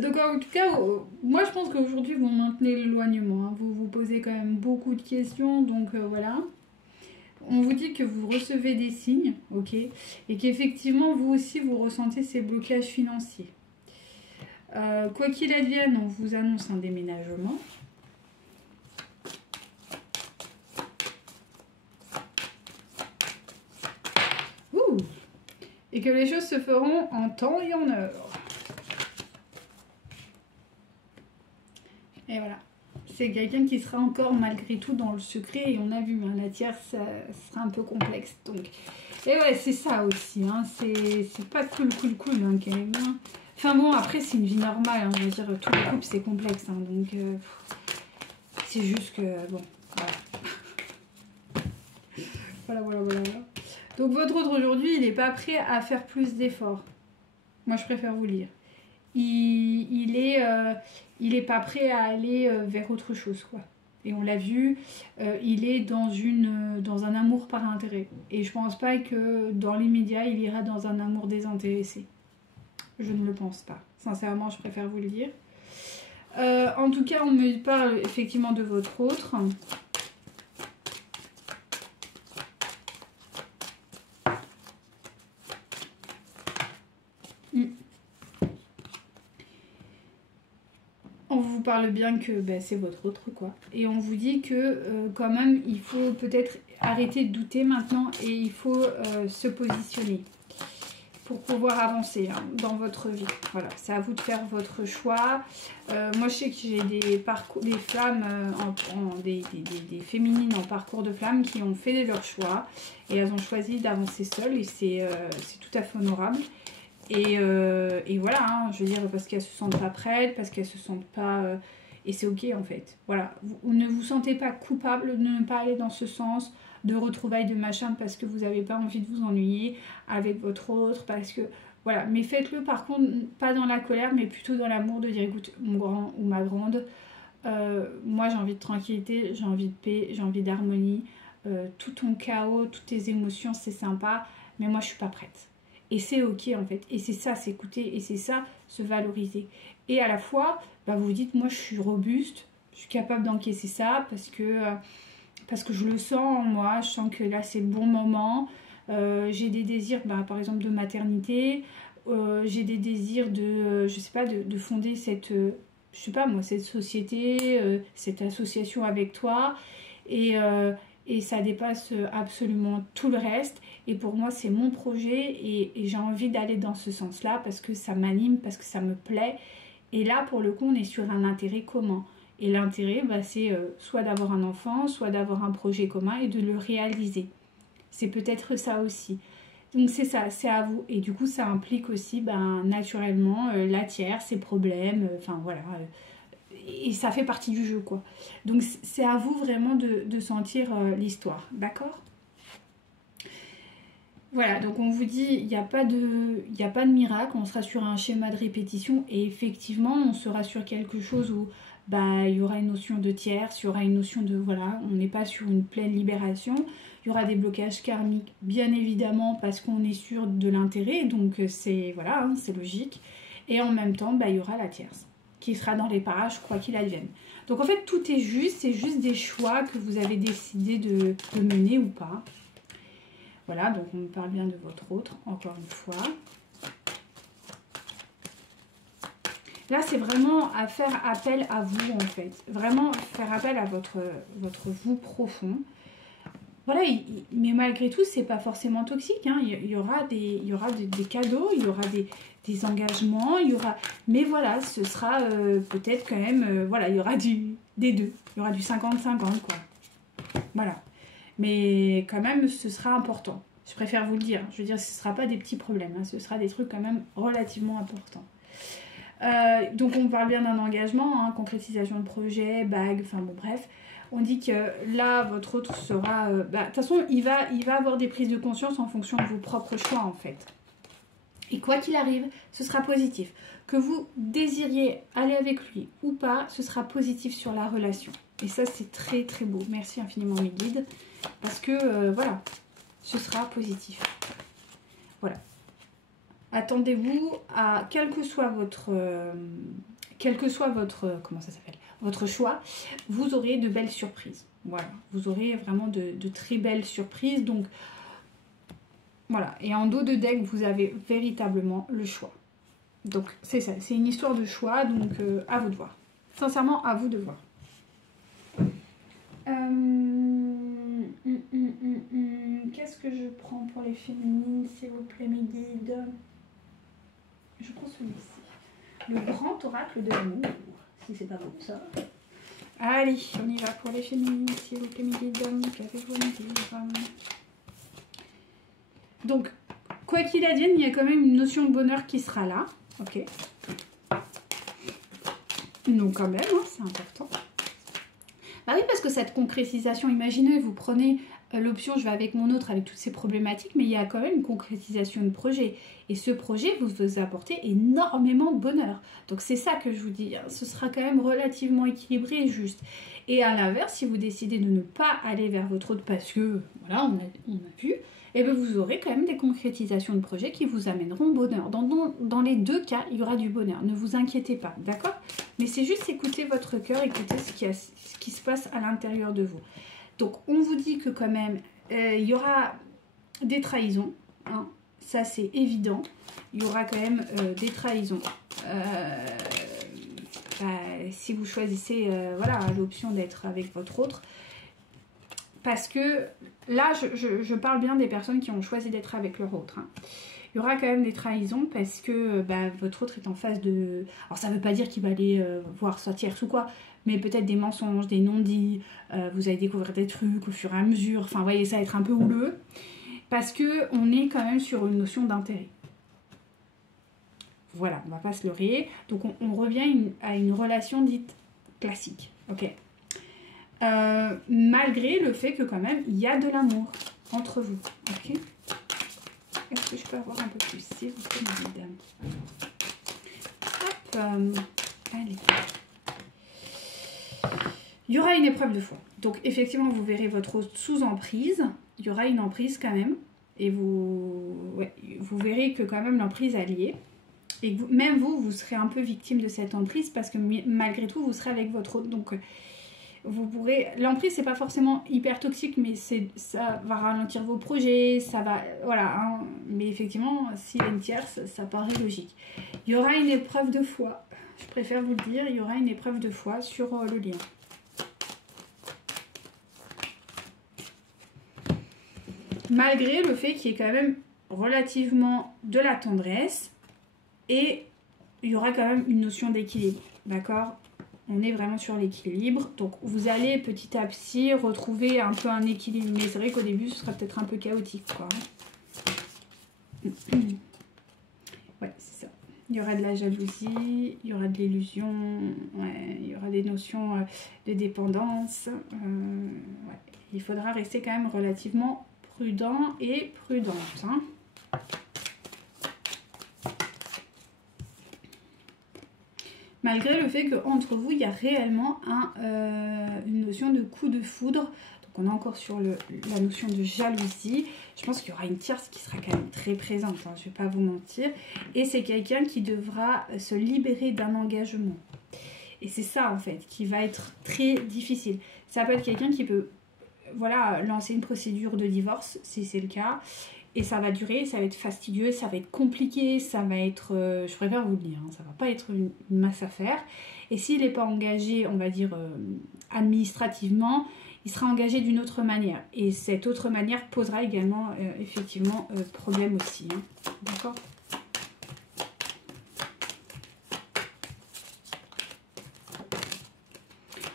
Donc en tout cas, moi je pense qu'aujourd'hui vous maintenez l'éloignement. Hein. Vous vous posez quand même beaucoup de questions. Donc voilà. On vous dit que vous recevez des signes, ok, et qu'effectivement vous aussi vous ressentez ces blocages financiers. Quoi qu'il advienne, on vous annonce un déménagement. Ouh. Et que les choses se feront en temps et en heure. Et voilà. C'est quelqu'un qui sera encore malgré tout dans le secret. Et on a vu, hein, la tierce, ça sera un peu complexe. Donc. Et ouais, c'est ça aussi. Hein, c'est pas cool, hein, quand même. Hein. Enfin bon, après, c'est une vie normale. Hein, je veux dire, tous les couples, c'est complexe. Hein, donc, c'est juste que, bon, voilà. voilà. Donc, votre autre aujourd'hui, il n'est pas prêt à faire plus d'efforts. Moi, je préfère vous le dire. Il est pas prêt à aller vers autre chose, quoi. Et on l'a vu, il est dans un amour par intérêt. Et je pense pas que dans l'immédiat, il ira dans un amour désintéressé. Je ne le pense pas. Sincèrement, je préfère vous le dire. En tout cas, on me parle effectivement de votre autre. On vous parle bien que ben, c'est votre autre, quoi. Et on vous dit que quand même, il faut peut-être arrêter de douter maintenant et il faut se positionner pour pouvoir avancer hein, dans votre vie. Voilà, c'est à vous de faire votre choix. Moi, je sais que j'ai des femmes, des féminines en parcours de flammes qui ont fait leur choix et elles ont choisi d'avancer seules et c'est tout à fait honorable. Et voilà, hein, je veux dire, parce qu'elles se sentent pas prêtes, parce qu'elles se sentent pas... et c'est ok en fait. Voilà, vous ne vous sentez pas coupable de ne pas aller dans ce sens, de retrouvailles, de machin, parce que vous n'avez pas envie de vous ennuyer avec votre autre, parce que... Voilà, mais faites-le par contre, pas dans la colère, mais plutôt dans l'amour de dire, écoute, mon grand ou ma grande, moi j'ai envie de tranquillité, j'ai envie de paix, j'ai envie d'harmonie, tout ton chaos, toutes tes émotions, c'est sympa, mais moi je suis pas prête. Et c'est ok en fait, et c'est ça s'écouter, et c'est ça se valoriser. Et à la fois, bah, vous vous dites, moi je suis robuste, je suis capable d'encaisser ça parce que je le sens en moi, je sens que là c'est le bon moment. J'ai des désirs, bah, par exemple de maternité, j'ai des désirs de, je sais pas, de fonder cette, je sais pas moi, cette société, cette association avec toi. Et ça dépasse absolument tout le reste. Et pour moi, c'est mon projet et j'ai envie d'aller dans ce sens-là parce que ça m'anime, parce que ça me plaît. Et là, pour le coup, on est sur un intérêt commun. Et l'intérêt, bah, c'est soit d'avoir un enfant, soit d'avoir un projet commun et de le réaliser. C'est peut-être ça aussi. Donc c'est ça, c'est à vous. Et du coup, ça implique aussi, ben, naturellement, la tierce, ses problèmes, enfin voilà... et ça fait partie du jeu, quoi. Donc c'est à vous vraiment de sentir l'histoire, d'accord? Voilà, donc on vous dit, il n'y a pas de miracle, on sera sur un schéma de répétition et effectivement, on sera sur quelque chose où bah, il y aura une notion de tierce, il y aura une notion de, voilà, on n'est pas sur une pleine libération, il y aura des blocages karmiques, bien évidemment, parce qu'on est sûr de l'intérêt, donc c'est, voilà, hein, c'est logique. Et en même temps, bah, il y aura la tierce, qui sera dans les parages, quoi qu'il advienne. Donc en fait, tout est juste, c'est juste des choix que vous avez décidé de mener ou pas. Voilà, donc on parle bien de votre autre, encore une fois. Là, c'est vraiment à faire appel à vous, en fait. Vraiment faire appel à votre vous profond. Voilà, mais malgré tout, c'est pas forcément toxique. Hein. Il y aura des cadeaux, il y aura des engagements, il y aura... Mais voilà, ce sera peut-être quand même... voilà, il y aura des deux. Il y aura du 50-50, quoi. Voilà. Mais quand même, ce sera important. Je préfère vous le dire. Je veux dire, ce ne sera pas des petits problèmes. Hein. Ce sera des trucs quand même relativement importants. Donc, on parle bien d'un engagement, hein, concrétisation de projet, bague, enfin bon, bref. On dit que là, votre autre sera... de toute façon, il va avoir des prises de conscience en fonction de vos propres choix, en fait. Et quoi qu'il arrive, ce sera positif. Que vous désiriez aller avec lui ou pas, ce sera positif sur la relation. Et ça, c'est très très beau. Merci infiniment mes guides. Parce que, voilà, ce sera positif. Voilà. Attendez-vous à, quel que soit votre comment ça s'appelle, votre choix, vous aurez de belles surprises. Voilà, vous aurez vraiment de très belles surprises. Donc, voilà. Et en dos de deck, vous avez véritablement le choix. Donc, c'est ça. C'est une histoire de choix. Donc, à vous de voir. Sincèrement, à vous de voir. Qu'est-ce que je prends pour les féminines, s'il vous plaît, mes guides? Je prends celui-ci. Le grand oracle de l'amour. Si c'est pas beau, ça. Allez, on y va pour les féminines, s'il vous plaît, mes guides. Qu'avez-vous à me dire? Donc, quoi qu'il advienne, il y a quand même une notion de bonheur qui sera là. Ok. Donc, quand même, hein, c'est important. Bah oui, parce que cette concrétisation, imaginez, vous prenez l'option je vais avec mon autre avec toutes ces problématiques, mais il y a quand même une concrétisation de projet. Et ce projet vous apporter énormément de bonheur. Donc c'est ça que je vous dis, ce sera quand même relativement équilibré et juste. Et à l'inverse, si vous décidez de ne pas aller vers votre autre parce que, voilà, on a vu, et bien vous aurez quand même des concrétisations de projets qui vous amèneront bonheur. Dans les deux cas, il y aura du bonheur. Ne vous inquiétez pas, d'accord? Mais c'est juste écouter votre cœur, écouter ce qui se passe à l'intérieur de vous. Donc, on vous dit que quand même, il y aura des trahisons. Hein, ça, c'est évident. Il y aura quand même des trahisons. Si vous choisissez voilà, l'option d'être avec votre autre. Parce que là, je parle bien des personnes qui ont choisi d'être avec leur autre. Hein. Il y aura quand même des trahisons parce que votre autre est en phase de... Alors ça ne veut pas dire qu'il va aller voir sa tierce ou quoi, mais peut-être des mensonges, des non-dits, vous allez découvrir des trucs au fur et à mesure, enfin vous voyez, ça va être un peu houleux, parce qu'on est quand même sur une notion d'intérêt. Voilà, on ne va pas se leurrer. Donc on revient à une relation dite classique, ok. Malgré le fait que quand même, il y a de l'amour entre vous, ok. Est-ce que je peux avoir un peu plus, s'il vous plaît, mesdames? Hop, allez. Il y aura une épreuve de foi. Donc, effectivement, vous verrez votre autre sous emprise. Il y aura une emprise quand même. Et vous verrez que quand même l'emprise est liée. Et que même vous serez un peu victime de cette emprise parce que malgré tout, vous serez avec votre autre. Donc, vous pourrez... L'emprise, c'est pas forcément hyper toxique, mais ça va ralentir vos projets, ça va... Voilà, hein. Mais effectivement, s'il y a une tierce, ça paraît logique. Il y aura une épreuve de foi. Je préfère vous le dire, il y aura une épreuve de foi sur le lien. Malgré le fait qu'il y ait quand même relativement de la tendresse et il y aura quand même une notion d'équilibre, d'accord? On est vraiment sur l'équilibre. Donc, vous allez petit à petit retrouver un peu un équilibre. Mais c'est vrai qu'au début, ce sera peut-être un peu chaotique, quoi. Ouais, c'est ça. Il y aura de la jalousie, il y aura de l'illusion, ouais, il y aura des notions de dépendance. Ouais. Il faudra rester quand même relativement prudent et prudente. Hein. Malgré le fait qu'entre vous, il y a réellement une notion de coup de foudre. Donc on est encore sur la notion de jalousie. Je pense qu'il y aura une tierce qui sera quand même très présente, hein, je ne vais pas vous mentir. Et c'est quelqu'un qui devra se libérer d'un engagement. Et c'est ça en fait qui va être très difficile. Ça peut être quelqu'un qui peut voilà, lancer une procédure de divorce, si c'est le cas. Et ça va durer, ça va être fastidieux, ça va être compliqué, ça va être, je préfère vous le dire, hein, ça va pas être une masse à faire. Et s'il n'est pas engagé, on va dire, administrativement, il sera engagé d'une autre manière. Et cette autre manière posera également, effectivement, problème aussi. Hein. D'accord ?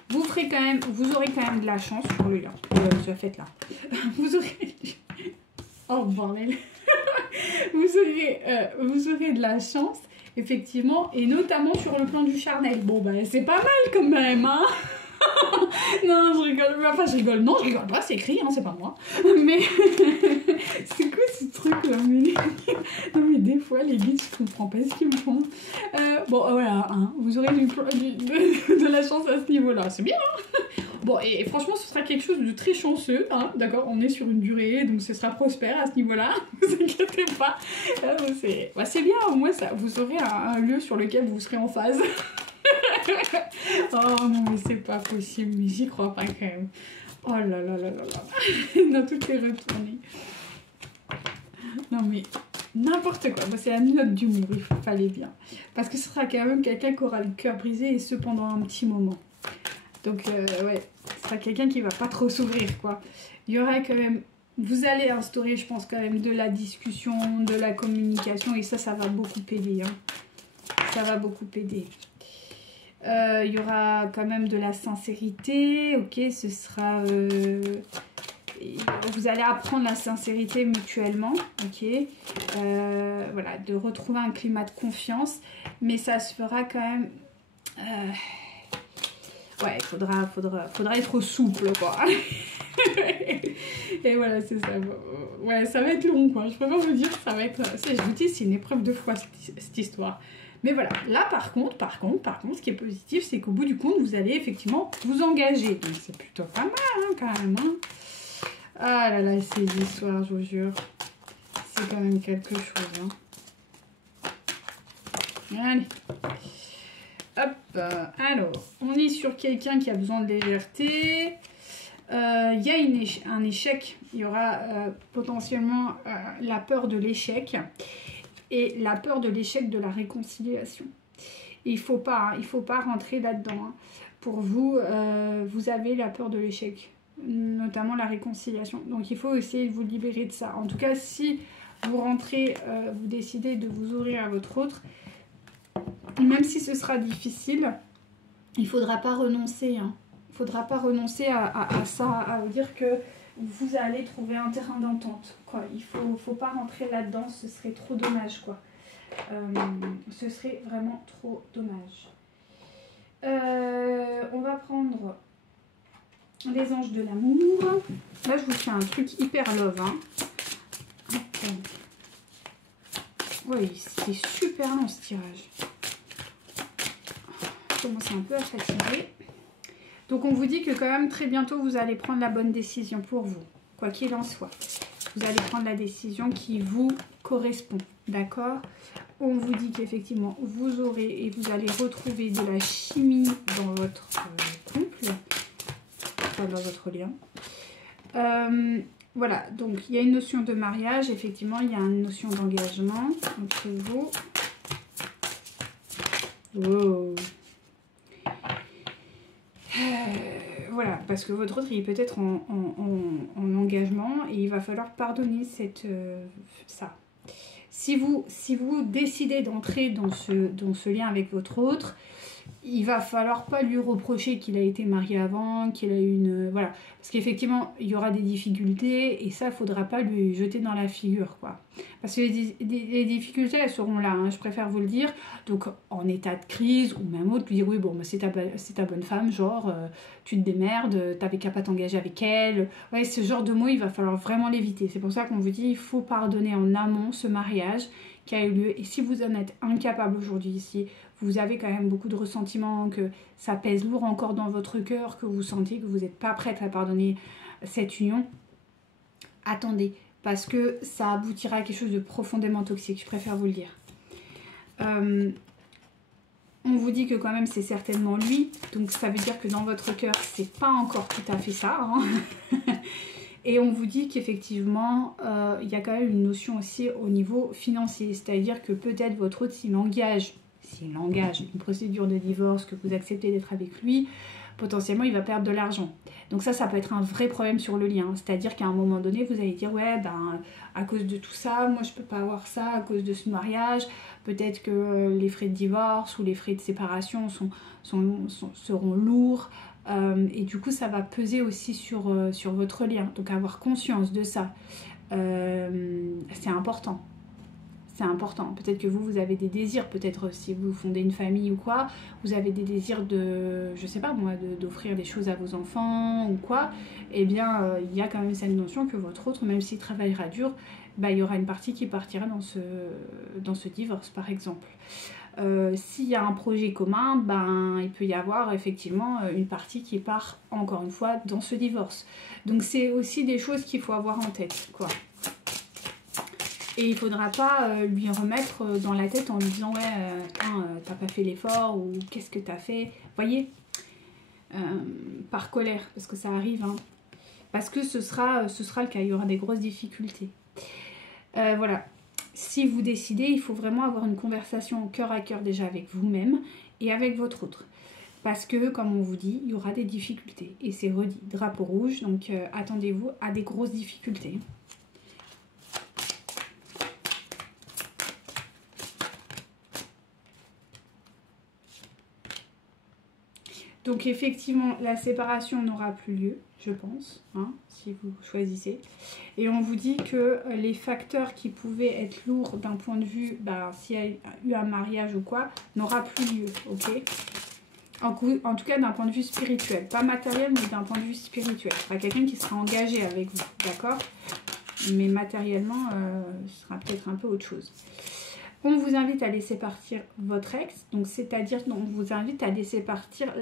Vous aurez quand même de la chance sur le là. Ce fait là. Vous aurez... Oh bordel. vous aurez de la chance, effectivement, et notamment sur le plan du charnel. Bon, ben, c'est pas mal quand même, hein. Non, je rigole. Enfin, je rigole. Non, je rigole pas, c'est écrit, hein, c'est pas moi. Mais c'est quoi ce truc-là? Non, mais des fois, les guides, je comprends pas ce qu'ils me font. Bon, voilà, hein, vous aurez de la chance à ce niveau-là. C'est bien, hein. Bon, et franchement, ce sera quelque chose de très chanceux, hein, d'accord? On est sur une durée, donc ce sera prospère à ce niveau-là, ne vous inquiétez pas. C'est bien, au moins, ça, vous aurez un lieu sur lequel vous serez en phase. Oh non, mais c'est pas possible, mais j'y crois pas quand même. Oh là là là là là. Dans toutes les retournées. Non mais, n'importe quoi. Bon, c'est la note d'humour, il fallait bien. Parce que ce sera quand même quelqu'un qui aura le cœur brisé, et ce pendant un petit moment. Donc, ouais, ce sera quelqu'un qui va pas trop s'ouvrir, quoi. Il y aura quand même... Vous allez instaurer, je pense, quand même de la discussion, de la communication, et ça va beaucoup aider. Hein. Ça va beaucoup aider. Il y aura quand même de la sincérité, ok, ce sera... vous allez apprendre la sincérité mutuellement, ok. Voilà, de retrouver un climat de confiance, mais ça se fera quand même... Ouais, il faudra être souple, quoi. Et voilà, c'est ça. Ouais, ça va être long, quoi. Je peux pas vous dire, ça va être... Je vous dis, c'est une épreuve de foi, cette histoire. Mais voilà, là, par contre, ce qui est positif, c'est qu'au bout du compte, vous allez effectivement vous engager. Donc, c'est plutôt pas mal, hein, quand même. Hein. Ah là là, ces histoires, je vous jure. C'est quand même quelque chose, hein. Allez. Hop, alors, on est sur quelqu'un qui a besoin de légèreté. Il y a un échec. Il y aura potentiellement la peur de l'échec et la peur de l'échec de la réconciliation. Et il faut pas rentrer là-dedans. Hein. Pour vous, vous avez la peur de l'échec, notamment la réconciliation. Donc il faut essayer de vous libérer de ça. En tout cas, si vous rentrez, vous décidez de vous ouvrir à votre autre, même si ce sera difficile, il ne faudra pas renoncer. Hein. Il ne faudra pas renoncer à ça, à vous dire que vous allez trouver un terrain d'entente. Il ne faut pas rentrer là-dedans, ce serait trop dommage. Quoi. Ce serait vraiment trop dommage. On va prendre les anges de l'amour. Là, je vous fais un truc hyper love. Hein. Okay. Oui, c'est super long ce tirage. Je commence un peu à fatiguer. Donc on vous dit que quand même très bientôt vous allez prendre la bonne décision pour vous, quoi qu'il en soit. Vous allez prendre la décision qui vous correspond, d'accord? On vous dit qu'effectivement vous aurez et vous allez retrouver de la chimie dans votre couple, enfin dans votre lien. Voilà, donc il y a une notion de mariage, effectivement il y a une notion d'engagement entre vous. Wow. Voilà, parce que votre autre, il est peut-être en engagement et il va falloir pardonner ça. Si vous décidez d'entrer dans ce lien avec votre autre, il va falloir pas lui reprocher qu'il a été marié avant, qu'il a eu une... Voilà. Parce qu'effectivement, il y aura des difficultés et ça, il faudra pas lui jeter dans la figure, quoi. Parce que les difficultés, elles seront là, hein, je préfère vous le dire. Donc, en état de crise ou même autre, lui dire, oui, bon, bah, c'est ta bonne femme, genre, tu te démerdes, t'avais qu'à pas t'engager avec elle. Ouais, ce genre de mots, il va falloir vraiment l'éviter. C'est pour ça qu'on vous dit, il faut pardonner en amont ce mariage qui a eu lieu. Et si vous en êtes incapable aujourd'hui ici, vous avez quand même beaucoup de ressentiment, que ça pèse lourd encore dans votre cœur, que vous sentez que vous n'êtes pas prête à pardonner cette union, attendez, parce que ça aboutira à quelque chose de profondément toxique, je préfère vous le dire. On vous dit que quand même c'est certainement lui, donc ça veut dire que dans votre cœur, c'est pas encore tout à fait ça, hein. Et on vous dit qu'effectivement, il y a quand même une notion aussi au niveau financier, c'est-à-dire que peut-être votre autre, s'il engage une procédure de divorce, que vous acceptez d'être avec lui, potentiellement il va perdre de l'argent. Donc ça peut être un vrai problème sur le lien. C'est-à-dire qu'à un moment donné, vous allez dire, ouais, ben, à cause de tout ça, moi je peux pas avoir ça à cause de ce mariage. Peut-être que les frais de divorce ou les frais de séparation seront lourds. Et du coup, ça va peser aussi sur votre lien. Donc avoir conscience de ça, c'est important. C'est important. Peut-être que vous avez des désirs, peut-être si vous fondez une famille ou quoi, vous avez des désirs de, je sais pas moi, d'offrir des choses à vos enfants ou quoi. Eh bien, il y a quand même cette notion que votre autre, même s'il travaillera dur, bah, il y aura une partie qui partira dans ce divorce, par exemple. S'il y a un projet commun, ben, il peut y avoir effectivement une partie qui part, encore une fois, dans ce divorce. Donc c'est aussi des choses qu'il faut avoir en tête, quoi. Et il ne faudra pas lui remettre dans la tête en lui disant ouais, t'as pas fait l'effort ou qu'est-ce que t'as fait. Vous voyez, par colère, parce que ça arrive. Hein. Parce que ce sera le cas, il y aura des grosses difficultés. Voilà. Si vous décidez, il faut vraiment avoir une conversation cœur à cœur déjà avec vous-même et avec votre autre. Parce que, comme on vous dit, il y aura des difficultés. Et c'est redit, drapeau rouge, donc attendez-vous à des grosses difficultés. Donc effectivement, la séparation n'aura plus lieu, je pense, hein, si vous choisissez. Et on vous dit que les facteurs qui pouvaient être lourds d'un point de vue, bah, s'il y a eu un mariage ou quoi, n'aura plus lieu, ok? En tout cas d'un point de vue spirituel, pas matériel, mais d'un point de vue spirituel. Ce sera quelqu'un qui sera engagé avec vous, d'accord? Mais matériellement, ce sera peut-être un peu autre chose. On vous invite à laisser partir votre ex, donc c'est-à-dire qu'on vous invite à laisser partir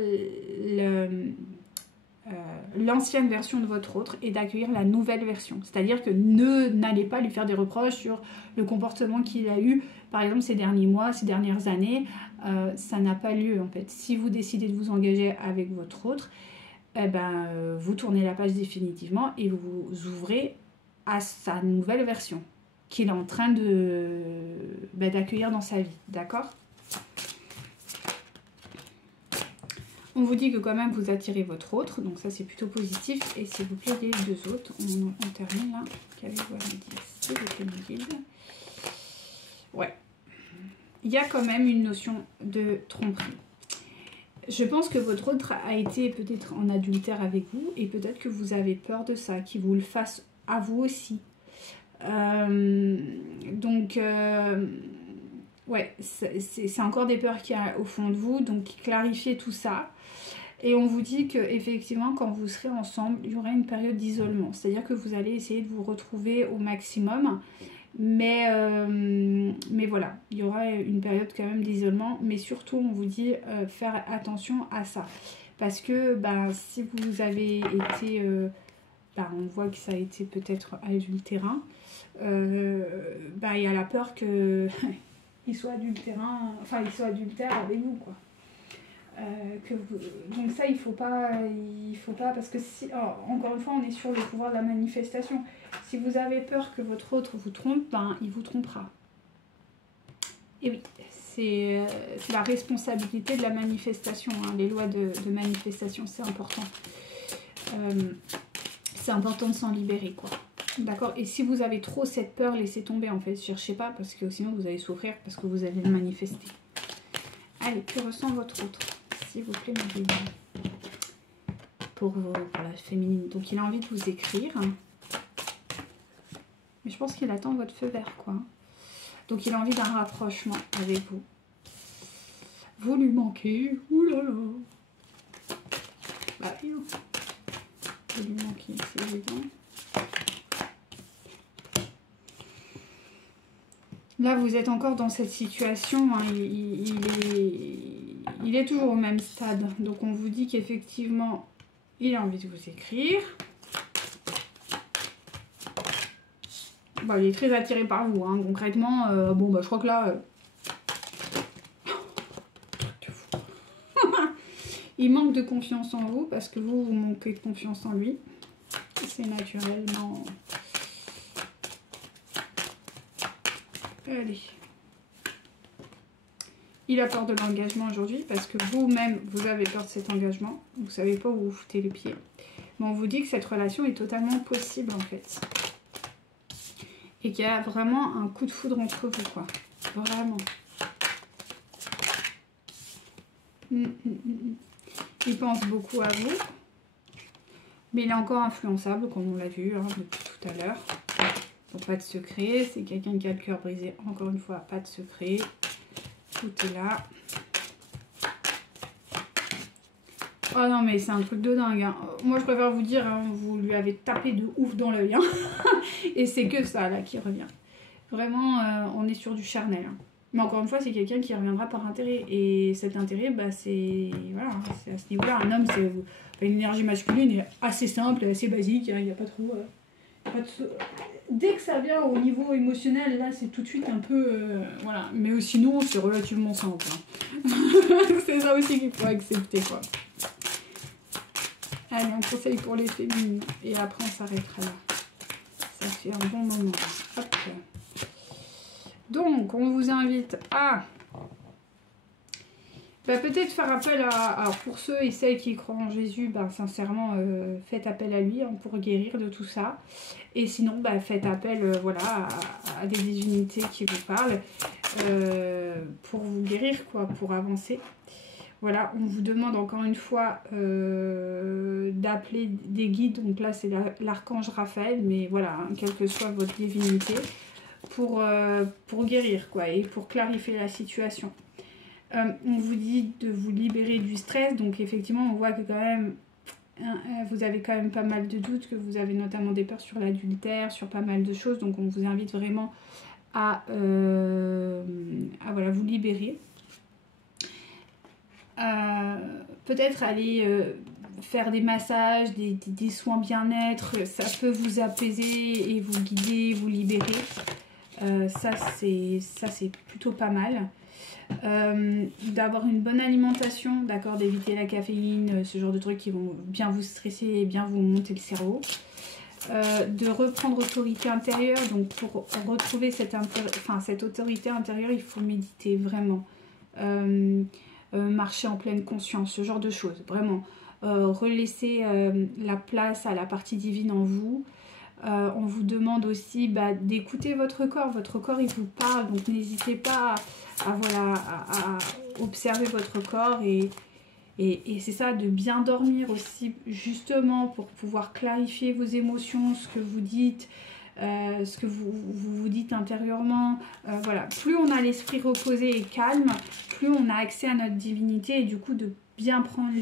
l'ancienne version de votre autre et d'accueillir la nouvelle version. C'est-à-dire que n'allez pas lui faire des reproches sur le comportement qu'il a eu, par exemple ces derniers mois, ces dernières années. Ça n'a pas lieu en fait. Si vous décidez de vous engager avec votre autre, eh ben, vous tournez la page définitivement et vous ouvrez à sa nouvelle version qu'il est en train d'accueillir dans sa vie, d'accord? On vous dit que quand même vous attirez votre autre, donc ça c'est plutôt positif. Et s'il vous plaît, les deux autres, on termine là. Qu'avez-vous à me dire, s'il vous plaît, mon guide? Ouais. Il y a quand même une notion de tromperie. Je pense que votre autre a été peut-être en adultère avec vous et peut-être que vous avez peur de ça, qu'il vous le fasse à vous aussi. Ouais, c'est encore des peurs qu'il y a au fond de vous, donc clarifiez tout ça. Et on vous dit que effectivement, quand vous serez ensemble, il y aura une période d'isolement, c'est-à-dire que vous allez essayer de vous retrouver au maximum, mais voilà, il y aura une période quand même d'isolement, mais surtout on vous dit faire attention à ça, parce que bah, si vous avez été, on voit que ça a été peut-être adultérin. Bah, il y a la peur que il soit adultère avec vous, quoi. Donc ça il faut pas parce que si, encore une fois on est sur le pouvoir de la manifestation. Si vous avez peur que votre autre vous trompe, ben il vous trompera. Et oui, c'est la responsabilité de la manifestation, hein. Les lois de manifestation, c'est important. C'est important de s'en libérer, quoi. D'accord? Et si vous avez trop cette peur, laissez tomber en fait. Cherchez pas parce que sinon vous allez souffrir parce que vous allez le manifester. Allez, que ressent votre autre? s'il vous plaît, ma belle. Pour la féminine. Donc il a envie de vous écrire. Mais je pense qu'il attend votre feu vert, quoi. Donc il a envie d'un rapprochement avec vous. Vous lui manquez. Ouh là là. Bah oui. Vous lui manquez, c'est évident. Là, vous êtes encore dans cette situation. Hein. Il est toujours au même stade. Donc on vous dit qu'effectivement, il a envie de vous écrire. Bon, il est très attiré par vous, hein. Concrètement. Bon, bah, je crois que là... il manque de confiance en vous parce que vous manquez de confiance en lui. C'est naturellement... Allez. Il a peur de l'engagement aujourd'hui parce que vous-même, vous avez peur de cet engagement. Vous ne savez pas où vous foutez les pieds. Mais on vous dit que cette relation est totalement possible en fait. Et qu'il y a vraiment un coup de foudre entre vous, quoi. Vraiment. Il pense beaucoup à vous. Mais il est encore influençable, comme on l'a vu hein, depuis tout à l'heure. Donc pas de secret. C'est quelqu'un qui a le cœur brisé. Encore une fois, pas de secret. Tout est là. Oh non, mais c'est un truc de dingue. Hein. Moi, je préfère vous dire, hein, vous lui avez tapé de ouf dans l'œil. Hein. Et c'est que ça, là, qui revient. Vraiment, on est sur du charnel. Hein. Mais encore une fois, c'est quelqu'un qui reviendra par intérêt. Et cet intérêt, bah, c'est voilà, c'est à ce niveau-là. Un homme, c'est une énergie masculine est assez simple, assez basique. Hein. Il n'y a pas trop... Dès que ça vient au niveau émotionnel, là, c'est tout de suite un peu... voilà. Mais sinon, c'est relativement simple. Hein. C'est ça aussi qu'il faut accepter, quoi. Allez, un conseil pour les féminines. Et après, on s'arrêtera là. Ça fait un bon moment. Hop. Donc, on vous invite à... bah, peut-être faire appel à... Alors, pour ceux et celles qui croient en Jésus, bah, sincèrement, faites appel à lui hein, pour guérir de tout ça. Et sinon, bah, faites appel voilà, à des divinités qui vous parlent pour vous guérir, quoi, pour avancer. Voilà, on vous demande encore une fois d'appeler des guides. Donc là, c'est l'archange Raphaël, mais voilà, hein, quelle que soit votre divinité, pour guérir, quoi, et pour clarifier la situation. On vous dit de vous libérer du stress. Donc effectivement, on voit que quand même, vous avez quand même pas mal de doutes, que vous avez notamment des peurs sur l'adultère, sur pas mal de choses. Donc on vous invite vraiment à voilà, vous libérer. Peut-être aller faire des massages, des soins bien-être, ça peut vous apaiser et vous guider, vous libérer. Ça c'est plutôt pas mal. D'avoir une bonne alimentation, d'accord, d'éviter la caféine, ce genre de trucs qui vont bien vous stresser et bien vous monter le cerveau. De reprendre autorité intérieure. Donc pour retrouver cette autorité intérieure, il faut méditer vraiment. Marcher en pleine conscience, ce genre de choses, vraiment relaisser la place à la partie divine en vous. On vous demande aussi d'écouter votre corps il vous parle, donc n'hésitez pas à observer votre corps et c'est ça, de bien dormir aussi, justement pour pouvoir clarifier vos émotions, ce que vous dites, ce que vous dites intérieurement. Voilà, plus on a l'esprit reposé et calme, plus on a accès à notre divinité et du coup de bien prendre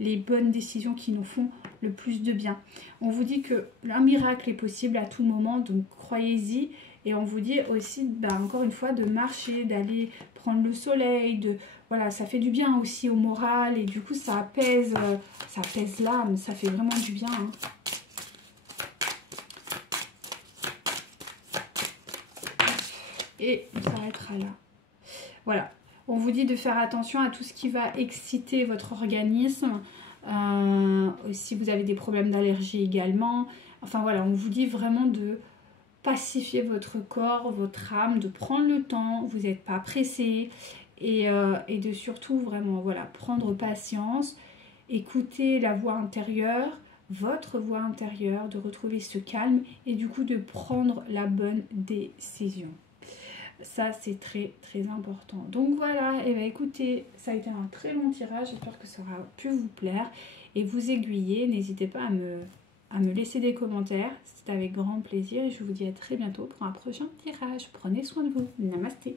les bonnes décisions qui nous font le plus de bien. On vous dit que un miracle est possible à tout moment, donc croyez-y. Et on vous dit aussi, encore une fois, de marcher, d'aller prendre le soleil, voilà, ça fait du bien aussi au moral et du coup ça apaise l'âme, ça fait vraiment du bien. Hein. Et on s'arrêtera là. Voilà. On vous dit de faire attention à tout ce qui va exciter votre organisme. Si vous avez des problèmes d'allergie également. Enfin voilà, on vous dit vraiment de pacifier votre corps, votre âme, de prendre le temps. Vous n'êtes pas pressé. Et de surtout vraiment voilà, prendre patience. Écouter la voix intérieure, votre voix intérieure, de retrouver ce calme et du coup de prendre la bonne décision. Ça, c'est très très important. Donc voilà, et bien écoutez, ça a été un très long tirage. J'espère que ça aura pu vous plaire et vous aiguiller. N'hésitez pas à me laisser des commentaires. C'est avec grand plaisir et je vous dis à très bientôt pour un prochain tirage. Prenez soin de vous. Namasté.